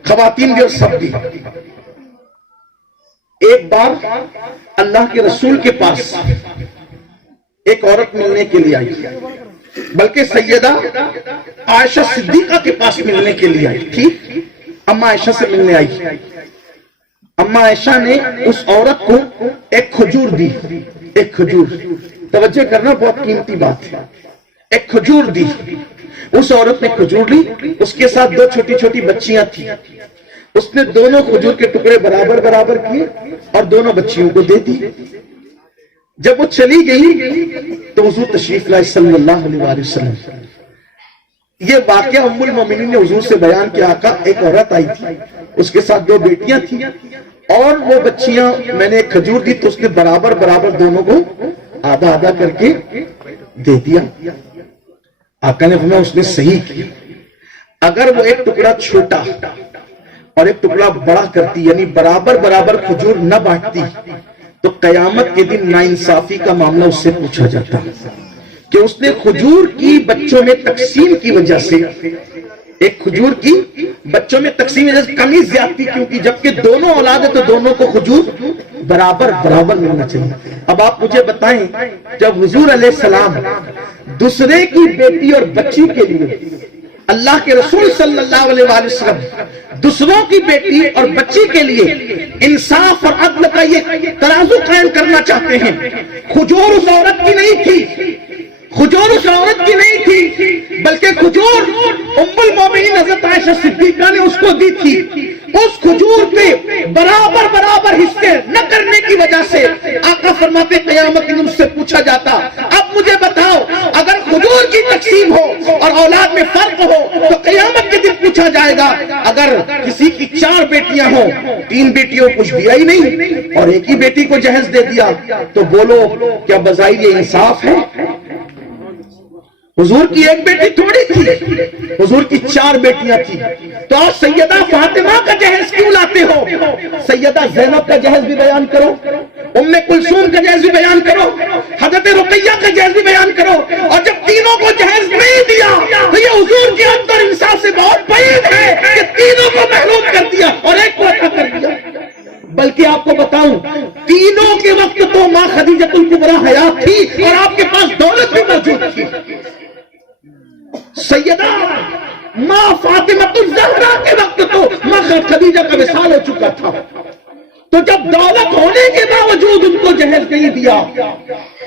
خواتین بھی اور سب بھی. ایک بار اللہ کے رسول کے پاس ایک عورت ملنے کے لیے آئی، بلکہ سیدہ عائشہ صدیقہ کے پاس ملنے کے لیے آئی تھی. اما عائشہ سے ملنے آئی. اما عائشہ نے اس عورت کو ایک کھجور دی. ایک کھجور، توجہ کرنا، بہت قیمتی بات ہے. ایک کھجور دی. اس عورت نے کھجور لی، اس کے ساتھ 2 چھوٹی چھوٹی بچیاں تھیں. اس نے دونوں کھجور کے ٹکڑے برابر برابر کیے اور دونوں بچیوں کو دے دی. جب وہ چلی گئی تو حضور تشریف لائے صلی اللہ علیہ وسلم. یہ واقعہ ام المومنین نے حضور سے بیان کیا. آقا ایک عورت آئی تھی، اس کے ساتھ 2 بیٹیاں تھیں، اور وہ بچیاں میں نے ایک کھجور دی تو اس نے برابر برابر دونوں کو آدھا آدھا کر کے دے دیا. آقا نے فرمایا اس نے صحیح کیا. اگر وہ ایک ٹکڑا چھوٹا اور ایک ٹکڑا بڑا کرتی، یعنی برابر برابر کھجور نہ بانٹتی، تو قیامت کے دن ناانصافی کا معاملہ اس سے پوچھا جاتا کہ اس نے کھجور کی بچوں میں تقسیم کی وجہ سے، ایک کھجور کی بچوں میں تقسیم کی کمی زیادتی کیوں کی، جبکہ دونوں اولاد ہے تو دونوں کو کھجور برابر برابر ملنا چاہیے. اب آپ مجھے بتائیں، جب حضور علیہ السلام دوسرے کی بیٹی اور بچی کے لیے اللہ کے رسول صلی اللہ علیہ وآلہ وسلم دوسروں کی بیٹی اور بچی کے لیے انصاف اور عدل کا یہ ترازو قائم کرنا چاہتے ہیں. کھجور اس عورت کی نہیں تھی، کھجور اس عورت کی نہیں تھی، بلکہ کھجور ام المومنین حضرت عائشہ صدیقہ نے اس کو دی تھی. اس کھجور پہ برابر برابر حصے نہ کرنے کی وجہ سے آقا فرماتے قیامت کے دن سے پوچھا جاتا، اب مجھے بتاؤ اگر کھجور کی تقسیم ہو اور اولاد میں فرق ہو تو قیامت کے دن پوچھا جائے گا اگر کسی کی 4 بیٹیاں ہوں، 3 بیٹیوں کو کچھ دیا ہی نہیں اور ایک ہی بیٹی کو جہیز دے دیا، تو بولو کیا بظاہر یہ انصاف ہے؟ حضور کی ایک بیٹی تھوڑی تھی، حضور کی 4 بیٹیاں تھی. تو آپ سیدہ فاطمہ کا جہیز کیوں لاتے ہو؟ سیدہ زینب کا جہیز بھی بیان کرو، ام کلثوم کا جہیز بھی بیان کرو، حضرت رقیہ کا جہیز بھی بیان کرو. اور جب تینوں کو جہیز نہیں دیا تو یہ حضور کے اندر انصاف سے بہت بعید ہے کہ تینوں کو محروم کر دیا اور ایک کو عطا کر دیا. بلکہ آپ کو بتاؤں تینوں کے وقت تو ماں خدیجہ الکبریٰ حیات تھی اور آپ کے پاس دولت بھی موجود تھی. سیدہ ماں فاطمہ الزہرا کے وقت تو ماں خدیجہ کا وصال ہو چکا تھا. تو جب دولت ہونے کے باوجود ان کو جہیز نہیں دیا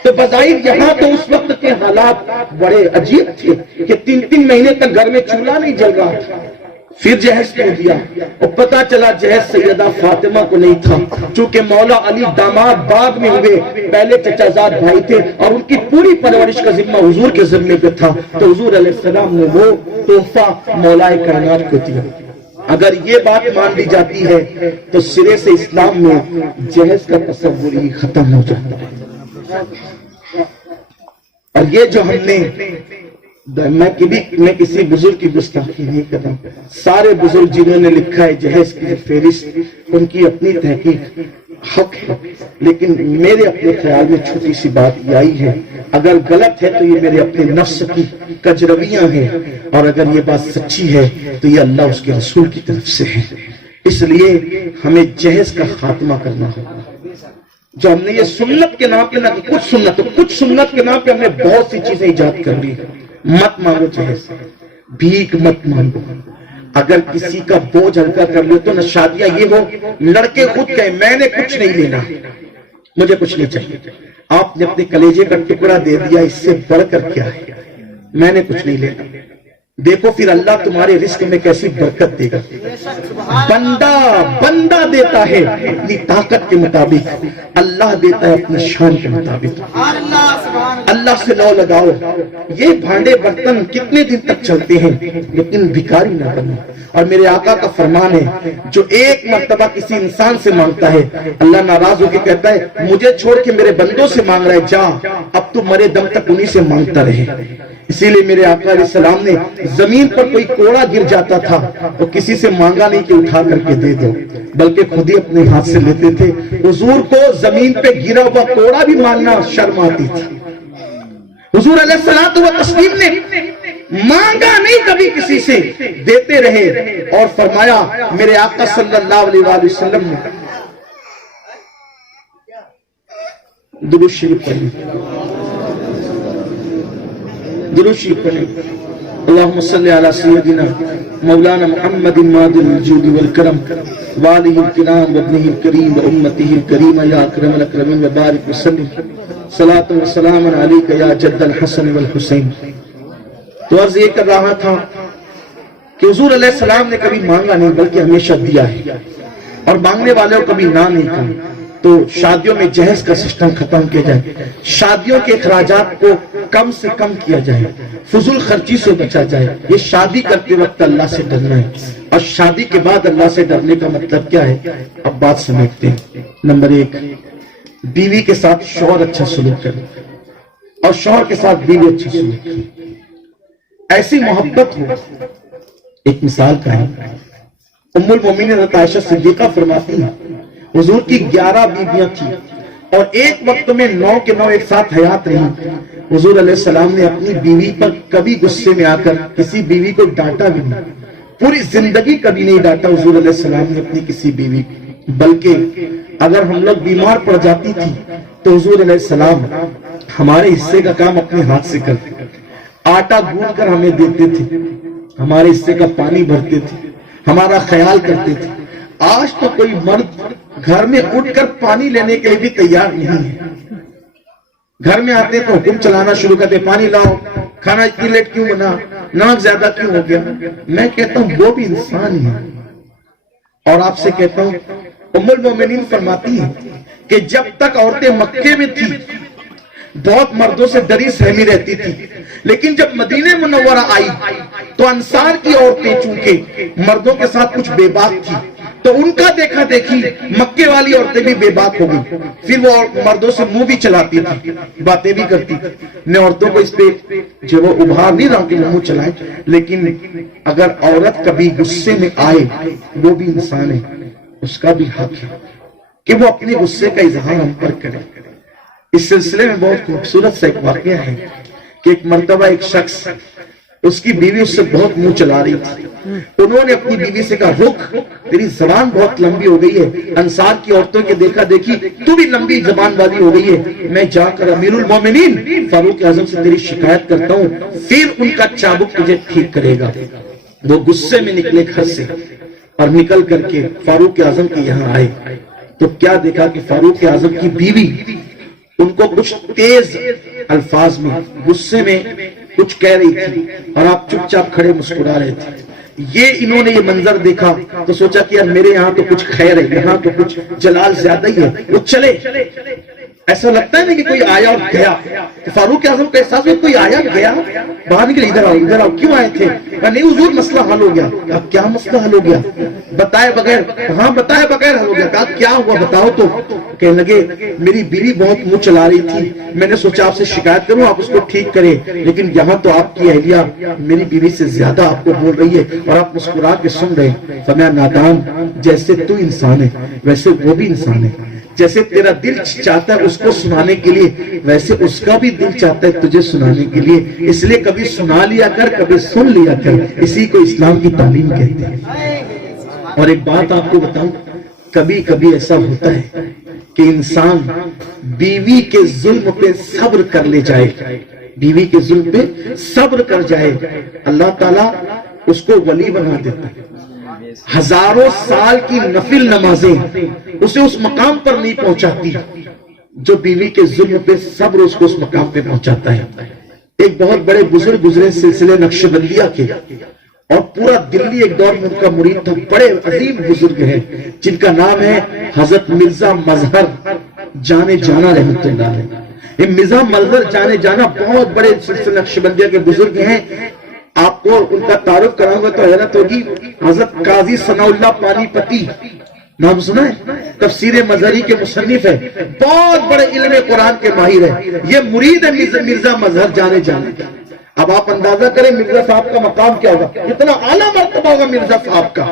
تو بظاہر یہاں تو اس وقت کے حالات بڑے عجیب تھے کہ 3 مہینے تک گھر میں چولہا نہیں جل رہا تھا. پھر جہیز کر دیا اور پتا چلا جہیز سیدہ فاطمہ کو نہیں تھا، چونکہ مولا علی داماد بعد میں ہوئے، پہلے چچا زاد بھائی تھے اور ان کی پوری پرورش کا ذمہ حضور کے ذمے پہ تھا. تو حضور علیہ السلام نے وہ تحفہ مولا کائنات کو دیا. اگر یہ بات مان لی جاتی ہے تو سرے سے اسلام میں جہیز کا تصور ہی ختم ہو جاتا ہے. اور یہ جو ہم نے میں کسی بزرگ کی گستاخی نہیں کر رہا، سارے بزرگ جنہوں نے لکھا ہے جہیز کی فہرست ان کی اپنی تحقیق حق ہے، لیکن میرے اپنے خیال میں چھوٹی سی بات یہ آئی ہے. اگر غلط ہے تو یہ میرے اپنے نفس کی کجرویاں ہیں، اور اگر یہ بات سچی ہے تو یہ اللہ اس کے رسول کی طرف سے ہے. اس لیے ہمیں جہیز کا خاتمہ کرنا ہوگا. جو ہم نے یہ سنت کے نام پہ نہ کچھ سنت کے نام پہ ہم نے بہت سی چیزیں ایجاد کر لی. مت مانگو جہیز، بھیک مت مانگو. اگر کسی کا بوجھ ہلکا کر لو تو نہ شادیاں یہ ہو لڑکے خود کہیں میں نے کچھ نہیں لینا، مجھے کچھ نہیں چاہیے. آپ نے اپنے کلیجے کا ٹکڑا دے دیا، اس سے بڑھ کر کیا ہے؟ میں نے کچھ نہیں لینا. دیکھو پھر اللہ تمہارے رزق میں کیسی برکت دے گا. بندہ دیتا ہے اپنی طاقت کے مطابق، اللہ دیتا ہے اپنی شان کے مطابق. اللہ سے لو لگاؤ. یہ بھانڈے برتن کتنے دن تک چلتے ہیں، لیکن بھکاری نہ بنو. اور میرے آقا کا فرمان ہے جو ایک مرتبہ کسی انسان سے مانگتا ہے اللہ ناراض ہو کے کہتا ہے مجھے چھوڑ کے میرے بندوں سے مانگ رہا ہے، جا اب تو مرے دم تک انہی سے مانگتا رہے. اسی لیے میرے آقا علیہ السلام نے زمین پر کوئی کوڑا گر جاتا تھا تو کسی سے مانگا نہیں کہ اٹھا کر کے دے دو، بلکہ خود ہی اپنے ہاتھ سے لیتے تھے. حضور کو زمین پہ گرا ہوا کوڑا بھی مانگنا شرم آتی تھی. حضور علیہ الصلوۃ والتسلیم نے مانگا نہیں کبھی کسی سے، دیتے رہے. اور فرمایا میرے آقا صلی اللہ علیہ وآلہ وسلم نے درود شریف پڑھی. اللہم صلی علی سیدنا مولانا محمد مادل الجود والکرم وآلہ الکرام وابنہ الکریم وامتہ الکریم یا اکرم الاکرمین وبارک وسلم صلاۃ و سلام علیک یا جد الحسن والحسین. تو عرض یہ کر رہا تھا کہ حضور علیہ السلام نے کبھی مانگا نہیں بلکہ ہمیشہ دیا ہے، اور مانگنے والے کو کبھی نہ نہیں کہا. تو شادیوں میں جہیز کا سسٹم ختم کیا جائے، شادیوں کے اخراجات کو کم سے کم کیا جائے، فضول خرچی سے بچا جائے. یہ شادی کرتے وقت اللہ سے ڈرنا ہے، اور شادی کے بعد اللہ سے ڈرنے کا مطلب کیا ہے؟ اب بات سمجھتے ہیں. نمبر 1، بیوی کے ساتھ شوہر اچھا سلوک کرے اور شوہر کے ساتھ بیوی اچھا سلوک کرے. ایسی محبت ہو. ایک مثال کا ہے، ام المومنین حضرت عائشہ صدیقہ فرماتی ہیں حضور کی 11 بیویاں تھیں اور ایک وقت میں 9 کے 9 ایک ساتھ حیات رہی. حضور علیہ السلام نے اپنی بیوی پر کبھی غصے میں آ کر کسی بیوی کو ڈانٹا بھی نہیں، پوری زندگی کبھی نہیں ڈانٹا حضور علیہ السلام نے اپنی کسی بیوی کو. بلکہ اگر ہم لوگ بیمار پڑ جاتی تھی تو حضور علیہ السلام ہمارے حصے کا کام اپنے ہاتھ سے کرتے، آٹا گوندھ کر ہمیں دیتے تھے. ہمارے حصے کا پانی بھرتے تھے، ہمارا خیال کرتے تھے. آج تو کوئی مرد گھر میں اٹھ کر پانی لینے کے لیے بھی تیار نہیں ہے. گھر میں آتے تو حکم چلانا شروع کرتے، پانی لاؤ، کھانا اتنی لیٹ کیوں بنا، نمک زیادہ کیوں ہو گیا. میں کہتا ہوں وہ بھی انسان ہے. اور آپ سے کہتا ہوں، ام المومنین فرماتی ہیں کہ جب تک عورتیں مکے میں تھی بہت مردوں سے ڈری سہمی رہتی تھی، لیکن جب مدینہ منورہ آئی تو انصار کی عورتیں چونکہ مردوں کے ساتھ کچھ بے باک تھی تو ان کا دیکھا دیکھی مکے والی عورتیں بھی بے باک ہو گئی. پھر وہ مردوں سے منہ بھی چلاتی تھی، باتیں بھی کرتی تھی. میں عورتوں کو اس پہ جو وہ ابھار نہیں رہا کہ منہ چلائیں، لیکن اگر عورت کبھی غصے میں آئے وہ بھی انسان ہے، اس کا بھی حق ہے کہ وہ اپنے غصے کا اظہار ہم پر کرے. اس سلسلے میں بہت خوبصورت سا ایک واقعہ ہے کہ ایک مرتبہ ایک شخص، اس کی بیوی اس سے بہت منہ چلا رہی تھی. انہوں نے اپنی بیوی سے کہا، رک، تیری زبان بہت لمبی ہو گئی ہے. انصار کی عورتوں کے دیکھا دیکھی تو بھی لمبی زبان والی ہو گئی ہے. میں جا کر امیر المومنین فاروق اعظم سے تیری شکایت کرتا ہوں، پھر ان کا چابک تجھے ٹھیک کرے گا. وہ غصے میں نکلے گھر سے اور نکل کر کے فاروق اعظم کے یہاں آئے تو کیا دیکھا کہ فاروق اعظم کی بیوی ان کو کچھ تیز الفاظ میں غصے میں کچھ کہہ رہی تھی اور آپ چپ چاپ کھڑے مسکرا رہے تھے. انہوں نے یہ منظر دیکھا تو سوچا کہ یار میرے یہاں تو کچھ خیر ہے، یہاں تو کچھ جلال زیادہ ہی ہے. وہ چلے. ایسا لگتا ہے نا کہ کوئی آیا اور گیا. تو فاروق اعظم کا احساس میں کوئی آیا گیا، باہر نکلے، ادھر آؤ ادھر آؤ، کیوں آئے تھے؟ نہیں حضور مسئلہ حل ہو گیا. کہا کیا مسئلہ حل ہو گیا؟ بتائے بغیر؟ ہاں بتائے بغیر حل ہو گیا. کہا کیا ہوا بتاؤ تو. کہنے لگے میری بیوی بہت منہ چلا رہی تھی، میں نے سوچا آپ سے شکایت کروں، آپ اس کو ٹھیک کریں، لیکن یہاں تو آپ کی اہلیہ میری بیوی سے زیادہ آپ کو بول رہی ہے اور آپ مسکرا کے سن رہے ہیں. فرمایا نادان، جیسے تو انسان ہے ویسے وہ بھی انسان ہے. جیسے تیرا دل چاہتا ہے اس کو سنانے کے لیے، ویسے اس کا بھی دل چاہتا ہے تجھے سنانے کے لیے. اس لیے کبھی سنا لیا کر، کبھی سن لیا کر. اسی کو اسلام کی تعلیم کہتے ہیں. اور ایک بات آپ کو بتاؤں، کبھی کبھی ایسا ہوتا ہے کہ انسان بیوی کے ظلم پہ صبر کر لے جائے، بیوی کے ظلم پہ صبر کر جائے، اللہ تعالیٰ اس کو ولی بنا دیتا ہے. ہزاروں سال کی نفل نمازیں اسے اس مقام پر نہیں پہنچاتی جو بیوی کے ظلم پہ صبر اس کو اس مقام پہ پہنچاتا ہے. ایک بہت بڑے بزرگ گزرے سلسلے نقشبندیہ کے، اور پورا دلی ایک دور میں ان کا مرید تھا. بڑے عظیم بزرگ ہیں جن کا نام ہے حضرت مرزا مظہر جانے جانا رحمت اللہ علیہ. یہ مرزا مظہر جانے جانا بہت بڑے سلسلے نقشبندیہ کے بزرگ ہیں. آپ کو ان کا تعارف کراؤں گا تو حیرت ہوگی. حضرت قاضی ثناء اللہ پانی پتی نام سنا ہے؟ تفسیر مظہری کے مصنف ہے، بہت بڑے علم قرآن کے ماہر ہے. یہ مرید ہے مرزا مظہر جانے جانے کا. اب آپ اندازہ کریں مرزا صاحب کا مقام کیا ہوگا، کتنا اعلیٰ مرتبہ ہوگا مرزا صاحب کا.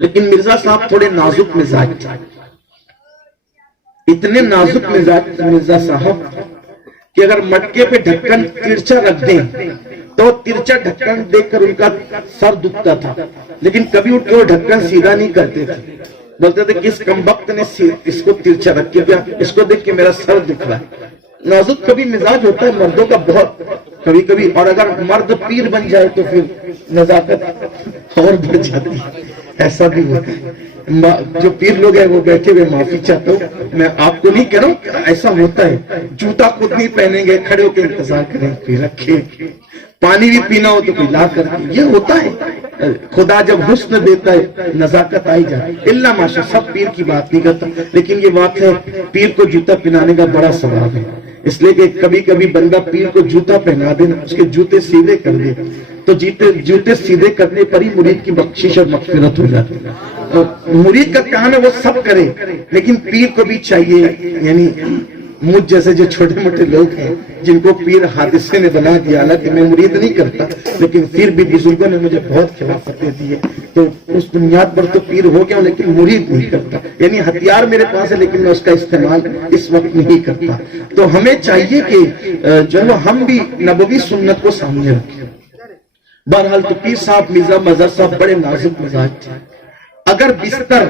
لیکن مرزا صاحب تھوڑے نازک مزاج تھے. اتنے نازک مزاج مرزا صاحب کہ اگر مٹکے پہ ڈھکن ترچا رکھ دیں تو ترچا ڈھکن دیکھ کر ان کا سر دکھتا تھا، لیکن کبھی اٹھ کے وہ ڈھکن سیدھا نہیں کرتے تھے. بولتے تھے کس کمبخت نے اس کو ترچا رکھ کے دیا، اس کو دیکھ کے میرا سر دکھ رہا ہے. نازک کبھی مزاج ہوتا ہے مردوں کا بہت کبھی کبھی. اور اگر مرد پیر بن جائے تو پھر نزاکت اور بڑھ جاتی ہے. ایسا بھی ہوتا ہے. جو پیر لوگ ہیں وہ بیٹھے ہوئے معافی چاہتا ہوں، میں آپ کو نہیں کہہ رہا ہوں، ایسا ہوتا ہے. جوتا خود نہیں پہنیں گے، کھڑے ہو کے انتظار کریں کوئی رکھے. پانی بھی پینا ہو تو کوئی لا کر کے. یہ ہوتا ہے. خدا جب حسن دیتا ہے نزاکت آئی جائے. اللہ ماشاء سب پیر کی بات نہیں کرتا، لیکن یہ بات ہے پیر کو جوتا پہنانے کا بڑا ثواب ہے. اس لیے کہ کبھی کبھی بندہ پیر کو جوتا پہنا دے، اس کے جوتے سیدھے کر دے تو جوتے سیدھے کرنے پر ہی مرید کی بخشش اور مغفرت ہو جاتی ہے. تو مرید کا کام ہے وہ سب کرے، لیکن پیر کو بھی چاہیے، یعنی مجھ جیسے جو چھوٹے موٹے لوگ ہیں جن کو پیر حادثے نے بنا دیا، حالانکہ میں مرید نہیں کرتا لیکن پھر بھی بزرگوں نے مجھے بہت خلافتیں دی ہے، تو اس بنیاد پر تو پیر ہو گیا ہوں لیکن مرید نہیں کرتا. یعنی ہتھیار میرے پاس ہے لیکن میں اس کا استعمال اس وقت نہیں کرتا. تو ہمیں چاہیے کہ جو ہے ہم بھی نبوی سنت کو سامنے رکھیں. بہرحال تو پیر صاحب مرزا مظہر صاحب بڑے نازک مزاج تھے. اگر بستر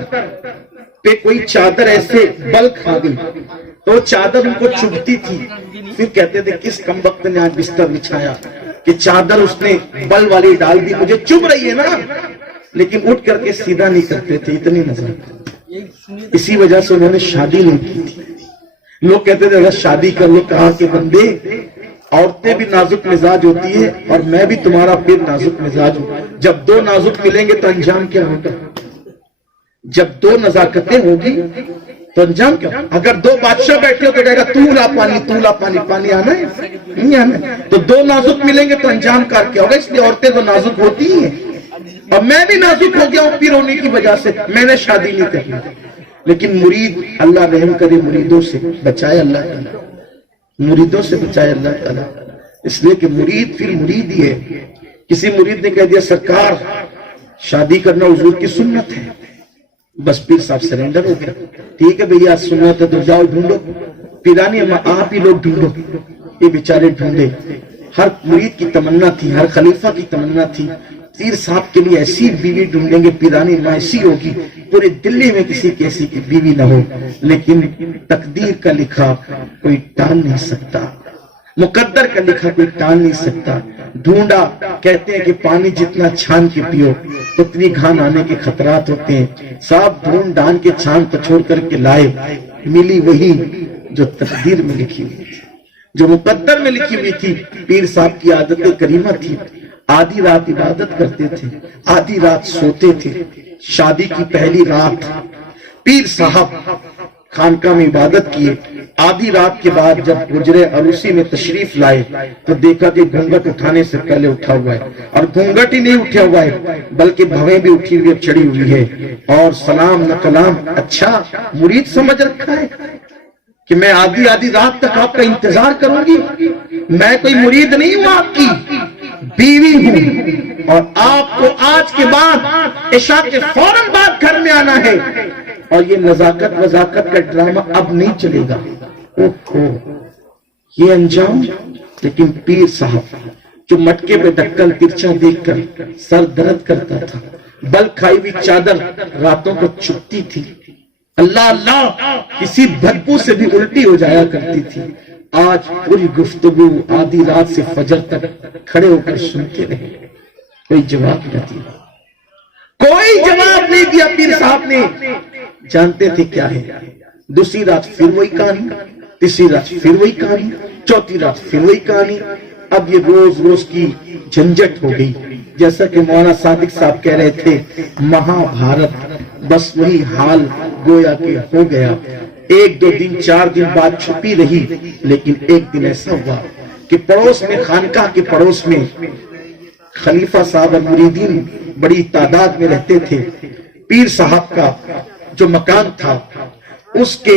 پہ کوئی چادر ایسے بل کھا گئی تو چادر ان کو چبھتی تھی، پھر کہتے تھے کس کمبخت نے آج بستر بچھایا، کہ چادر اس نے بل والی ڈال دی، مجھے چبھ رہی ہے نا، لیکن اٹھ کر کے سیدھا نہیں کرتے تھے، اتنی نظر۔ اسی وجہ سے انہوں نے شادی نہیں کی تھی۔ لوگ کہتے تھے اگر شادی کر لو، کہا کہ بندے عورتیں بھی نازک مزاج ہوتی ہے اور میں بھی تمہارا پھر نازک مزاج ہوں، جب دو نازک ملیں گے تو انجام کیا ہوگا؟ جب دو نزاکتیں ہوگی تو انجام کیا؟ اگر دو بادشاہ بیٹھے ہو تو کہے گا تو لا پانی، تو لا پانی، پانی آنا ہے نہیں آنا ہے، تو دو نازک ملیں گے تو انجام کیا ہوگا؟ اس لیے عورتیں تو نازک ہوتی ہیں، اور میں بھی نازک ہو گیا ہوں پیر ہونے کی وجہ سے، میں نے شادی نہیں کرنی۔ لیکن مرید، اللہ رحم کرے مریدوں سے بچائے اللہ تعالیٰ، مریدوں سے بچائے اللہ تعالیٰ، اس لیے کہ مرید پھر مرید ہی ہے۔ کسی مرید نے کہہ دیا سرکار شادی کرنا حضور کی سنت ہے، بس پیر صاحب سرنڈر ہو گیا، ٹھیک ہے بھئی آج سنت ہے تو جاؤ ڈھونڈو، پیرانی اما آپ ہی لوگ ڈھونڈو۔ یہ بیچارے ڈھونڈے، ہر مرید کی تمنا تھی، ہر خلیفہ کی تمنا تھی پیر صاحب کے لیے ایسی بیوی ڈھونڈیں گے، پیرانی ماں ایسی ہوگی پورے دلی میں کسی کی ایسی کی بیوی نہ ہو، لیکن تقدیر کا لکھا کوئی ٹال نہیں سکتا، مقدر کا لکھا کوئی ٹال نہیں سکتا۔ ڈھونڈا، کہتے ہیں کہ پانی جتنا چھان کے پیو اتنی گھان آنے کے خطرات ہوتے ہیں، صاحب ڈھونڈ ڈان کے چھان تو چھوڑ کر کے لائے، ملی وہی جو تقدیر میں لکھی ہوئی تھی، جو مقدر میں لکھی ہوئی تھی۔ پیر صاحب کی عادت کریمہ تھی، آدھی رات عبادت کرتے تھے، آدھی رات سوتے تھے۔ شادی کی پہلی رات پیر صاحب خانقاہ میں عبادت کیے، آدھی رات کے بعد جب حجرے عروسی میں تشریف لائے تو دیکھا کہ گھونگھٹ اٹھانے سے پہلے اٹھا ہوا ہے، اور گھونگھٹ ہی نہیں اٹھا ہوا ہے بلکہ بھویں بھی اٹھی ہوئی چڑھی ہوئی ہے، اور سلام نہ کلام۔ اچھا مرید سمجھ رکھا ہے کہ میں آدھی آدھی رات تک آپ کا انتظار کروں گی؟ میں کوئی مرید نہیں ہوں، آپ کی بیوی ہوں، اور آپ کو آج کے بعد عشاء کے فوراً بعد گھر میں آنا ہے، اور یہ نزاکت وزاکت کا ڈرامہ اب نہیں چلے گا۔ یہ انجام۔ لیکن پیر صاحب جو مٹکے پہ ڈھکن ترچھا دیکھ کر سر درد کرتا تھا، بل کھائی ہوئی چادر راتوں کو چھپتی تھی، اللہ اللہ کسی بدبو سے بھی الٹی ہو جایا کرتی تھی، آج پوری گفتگو آدھی رات سے فجر تک کھڑے ہو کر سنتے رہے، کوئی جواب نہ دیا، کوئی جواب نہیں دیا پیر صاحب نے۔ جانتے تھے کیا ہے، دوسری رات پھر وہی کہانی، تیسری رات پھر وہی کہانی، چوتھی رات پھر وہی کہانی۔ اب یہ روز روز کی جھنجٹ ہو گئی، جیسا کہ مولانا صادق صاحب کہہ رہے تھے، مہا بھارت بس وہی حال گویا کہ ہو گیا۔ ایک دو دن چار دن بعد چھپی رہی، لیکن ایک دن ایسا ہوا کہ پڑوس میں، خانقاہ کے پڑوس میں خلیفہ صاحب اور مریدین بڑی تعداد میں رہتے تھے۔ پیر صاحب کا جو مکان تھا اس کے،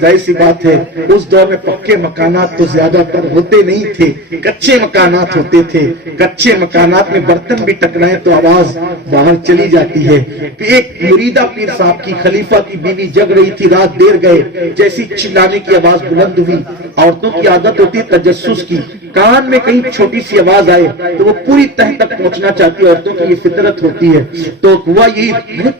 ظاہر سی بات ہے اس دور میں پکے مکانات تو زیادہ تر ہوتے نہیں تھے، کچے مکانات ہوتے تھے، کچے مکانات میں برتن بھی ٹکرائیں تو آواز باہر چلی جاتی ہے۔ ایک مریدہ پیر صاحب کی، خلیفہ کی بیوی جگ رہی تھی، رات دیر گئے، جیسی چلانے کی آواز بلند ہوئی، عورتوں کی عادت ہوتی تجسس کی، کان میں کہیں چھوٹی سی آواز آئے تو وہ پوری تہ تک پہنچنا چاہتی ہے، عورتوں کی یہ فطرت ہوتی ہے۔ تو ہوا یہی،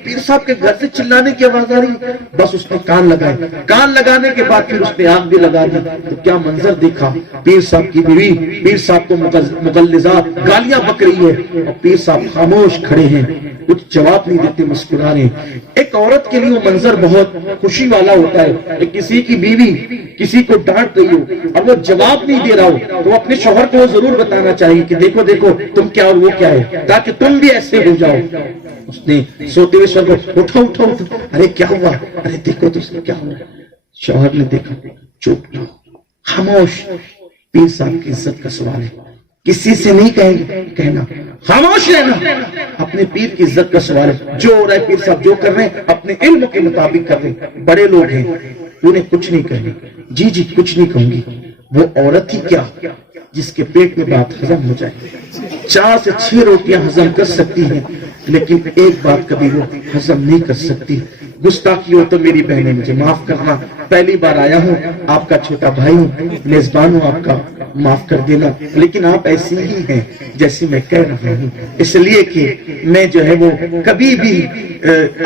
پیر صاحب کے گھر سے چلانے کی آواز آ رہی، بس اس نے کان لگائے، کان لگانے کے بعد پھر اس نے آنکھ بھی لگا دی، تو کیا منظر دیکھا، پیر صاحب کی بیوی پیر صاحب کو مغلظات گالیاں بک رہی ہے، اور پیر صاحب خاموش کھڑے ہیں، کچھ جواب نہیں دیتے، مسکرا رہے ہیں۔ ایک عورت کے لیے وہ منظر بہت خوشی والا ہوتا ہے کہ کسی کی بیوی کسی کو ڈانٹ رہی ہو اور وہ جواب نہیں دے رہا ہو تو اپنے شوہر کو ضرور بتانا چاہیے کہ دیکھو دیکھو تم کیا اور وہ کیا ہے، تاکہ تم بھی ایسے ہو جاؤ۔ اس نے سوتے ہوئے شوہر کو اٹھو اٹھو اٹھو، ارے کیا ہوا، ارے دیکھو تو اس نے کیا ہوا۔ شوہر نے دیکھا، چپ خاموش۔ پیر صاحب کی عزت کا سوال ہے، کسی سے نہیں کہنا، خاموش رہنا، اپنے پیر کی عزت کا سوال ہے۔ جو ہو رہا ہے پیر صاحب جو کر رہے ہیں اپنے علم کے مطابق کر رہے ہیں، بڑے لوگ ہیں انہیں کچھ نہیں کہنا۔ جی جی کچھ نہیں کہوں گی۔ وہ عورت ہی کیا جس کے پیٹ میں بات ہضم ہو جائے، 4 سے 6 روٹیاں ہضم کر سکتی ہیں لیکن ایک بات کبھی وہ ہضم نہیں کر سکتی، گستاخی ہو تو میری بہنیں مجھے معاف کرنا، پہلی بار آیا ہوں، آپ کا چھوٹا بھائی ہوں، میزبان ہوں، آپ کا معاف کر دینا، لیکن آپ ایسی ہی ہیں جیسی میں کہہ رہا ہوں، اس لیے کہ میں جو ہے وہ کبھی بھی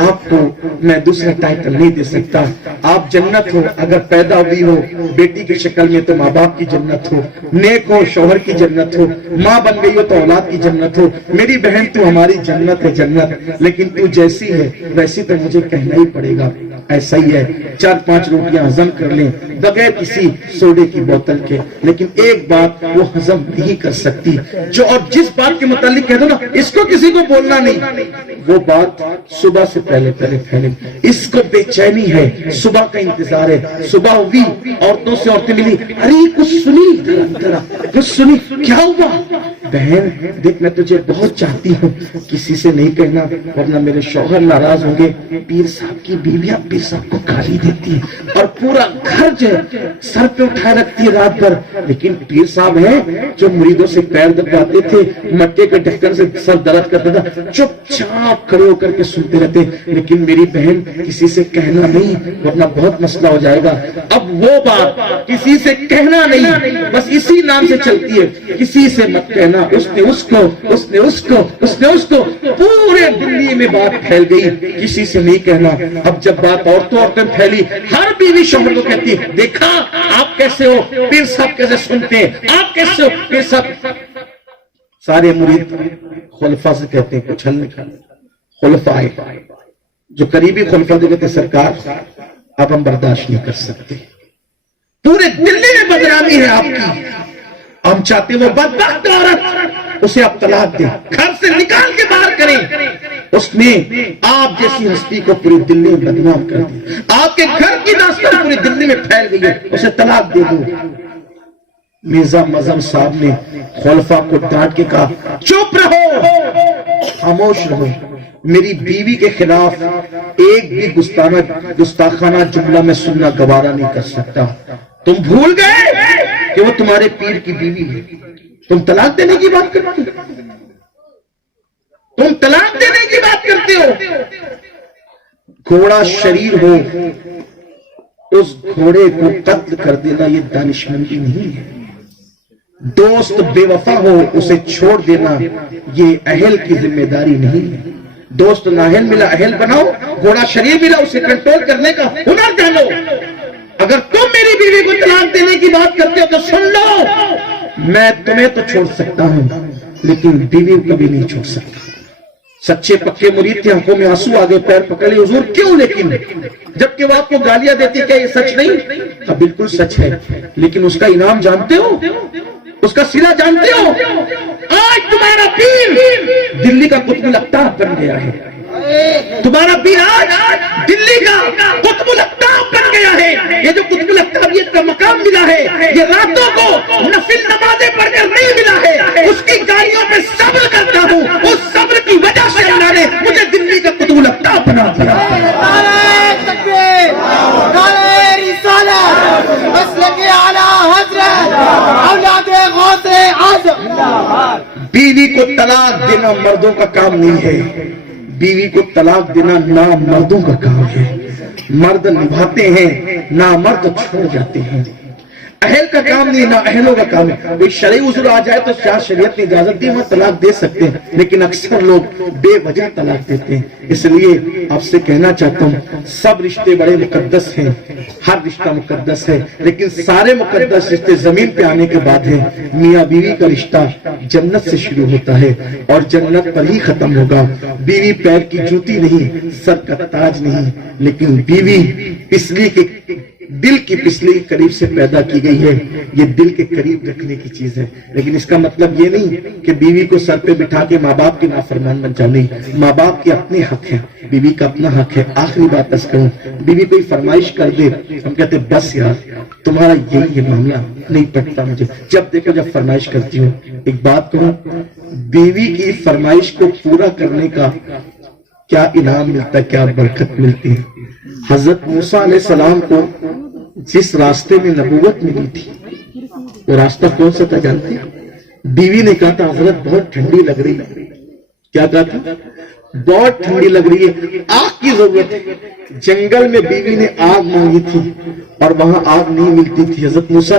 آپ کو میں دوسرا ٹائٹل نہیں دے سکتا۔ آپ جنت ہو، اگر پیدا ہوئی ہو بیٹی کی شکل میں تو ماں باپ کی جنت ہو، نیک ہو شوہر کی جنت ہو، ماں بن گئی ہو تو اولاد کی جنت ہو۔ میری بہن تو ہماری جنت ہے جنت، لیکن تو جیسی ہے ویسی تو مجھے کہنا ہی پڑے گا، ایسا ہی ہے۔ 4-5 روٹیاں ہضم کر لیں بغیر کسی سوڈے کی بوتل کے، لیکن ایک بات وہ ہضم نہیں کر سکتی جو، اور جس بات کے متعلق کہہ دو نا اس کو کسی کو بولنا نہیں، وہ بات صبح سے پہلے پھیلے۔ اس کو بے چینی ہے، صبح کا انتظار ہے، صبح ہوگی عورتوں سے عورتیں ملی، ارے کچھ سنی کچھ سنی، کیا ہوا؟ بہن دیکھ میں تجھے بہت چاہتی ہوں، کسی سے نہیں کہنا ورنہ میرے شوہر ناراض ہوں گے۔ پیر صاحب کی بیویاں پیر صاحب کو گالی دیتی ہیں اور پورا گھر جو سر پہ اٹھائے رکھتی ہے رات بھر، لیکن پیر صاحب ہیں جو مریدوں سے پیر دباتے تھے، مٹکے کے ڈھکن سے سر درد کرتا تھا، چپ چاپ کھڑے ہو کر کے سنتے رہتے، لیکن میری بہن کسی سے کہنا نہیں ورنہ بہت مسئلہ ہو جائے گا۔ اب وہ بات کسی سے کہنا نہیں، بس اسی نام سے چلتی ہے، کسی سے مت کہنا، اس نے اس کو، اس نے اس کو، اس نے اس کو، پورے دلی میں بات پھیل گئی، کسی سے نہیں کہنا۔ اب جب بات عورتوں میں پھیلی، ہر بیوی شوہر کو کہتی ہے دیکھا آپ کیسے ہو، پیر صاحب کیسے سنتے ہیں، آپ کیسے ہو پیر صاحب۔ سارے مرید خلفاء سے کہتے ہیں کچھ حل نکال، خلفاء جو قریبی خلفاء سے کہتے ہیں سرکار اب ہم برداشت نہیں کر سکتے، پورے دلی میں بدنامی ہے آپ کی، ہم چاہتے ہیں وہ بدبخت عورت اسے آپ طلاق دیں، گھر سے نکال کے باہر کریں۔ اس نے آپ جیسی ہستی کو پوری دلی میں بدنام کر دیا، آپ کے گھر کی داستان پوری دلی میں پھیل گئی ہے، اسے طلاق دے دو۔ مرزا مظہم صاحب نے خلفاء کو ڈانٹ کے کہا چپ رہو، خاموش رہو، میری بیوی کے خلاف ایک بھی گستاخانہ جملہ میں سننا گوارا نہیں کر سکتا۔ تم بھول گئے کہ وہ تمہارے پیر کی بیوی ہے، تم طلاق دینے کی بات کرتے ہو، تم طلاق دینے کی بات کرتے ہو۔ گھوڑا شریر ہو اس گھوڑے کو قتل کر دینا یہ دانشمندی نہیں ہے، دوست بے وفا ہو اسے چھوڑ دینا یہ اہل کی ذمہ داری نہیں ہے۔ دوست نااہل ملا اہل بناؤ، گھوڑا شریر ملا اسے کنٹرول کرنے کا ہنر ڈالو۔ اگر تم میری بیوی کو طلاق دینے کی بات کرتے ہو تو سن لو، میں تمہیں تو چھوڑ سکتا ہوں لیکن بیوی کو کبھی نہیں چھوڑ سکتا۔ سچے پکے مرید تھے، آنکھوں میں آنسو آگے، پیر پکڑ لیے، حضور کیوں؟ لیکن جبکہ وہ آپ کو گالیاں دیتی، کیا یہ سچ نہیں؟ بالکل سچ ہے، لیکن اس کا انعام جانتے ہو، اس کا صلہ جانتے ہو؟ آج تمہارا پیر دلی کا قطب الاقطاب بن گیا ہے، تمہارا پیر آج دلی کا قطب الاقطاب بن گیا ہے۔ یہ جو قطب الاقطابیت کا مقام ملا ہے یہ راتوں کو نفل نمازیں پڑھ کر نہیں ملا ہے، اس کی گالیوں پہ صبر کرتا ہوں، اس صبر کی وجہ سے اللہ نے مجھے دلی کا قطب الاقطاب بنا دیا۔ نعرہ تکبیر، نعرہ رسالت، مسلک اعلیٰ حضرت اولاد غوث اعظم۔ بیوی کو طلاق دینا مردوں کا کام نہیں ہے، بیوی کو طلاق دینا نامردوں کا کام ہے۔ مرد نبھاتے ہیں، نامرد چھوڑ جاتے ہیں۔ اہل کا کام نہیں، نہ اہلوں کا کام ہے۔ کوئی شرعی عذر آ جائے تو کیا شریعت نے اجازت دی وہ طلاق دے سکتے ہیں، لیکن اکثر لوگ بے وجہ طلاق دیتے ہیں۔ اس لیے آپ سے کہنا چاہتا ہوں سب رشتے بڑے مقدس ہیں، ہر رشتہ مقدس ہے، لیکن سارے مقدس رشتے زمین پہ آنے کے بعد ہیں۔ میاں بیوی کا رشتہ جنت سے شروع ہوتا ہے اور جنت پر ہی ختم ہوگا۔ بیوی پیر کی جوتی نہیں، سر کا تاج نہیں، لیکن بیوی پسلی کے دل کی پسلی قریب سے پیدا کی گئی ہے، یہ دل کے قریب رکھنے کی چیز ہے۔ لیکن اس کا مطلب یہ نہیں کہ بیوی کو سر پہ بٹھا کے ماں باپ کے نافرمان بن جاؤ، نہیں، ماں باپ کے اپنے حق ہے، بیوی کا اپنا حق ہے۔ آخری بات بس کروں، بیوی کوئی فرمائش کر دے ہم کہتے ہیں بس یار تمہارا یہی ہے معاملہ، نہیں پڑتا مجھے، جب دیکھو جب فرمائش کرتی ہوں۔ ایک بات کہوں، بیوی کی فرمائش کو پورا کرنے کا کیا انعام ملتا ہے، کیا برکت ملتی ہے۔ حضرت موسیٰ علیہ السلام کو جس راستے میں نبوت ملی تھی وہ راستہ کون سا تھا جانتے ہیں؟ بیوی نے کہا تھا حضرت بہت ٹھنڈی لگ رہی ہے، کیا کہا تھا؟ بہت ٹھنڈی لگ رہی ہے, آگ کی ضرورت ہے. جنگل میں بیوی نے آگ مانگی تھی اور وہاں آگ نہیں ملتی تھی. حضرت موسیٰ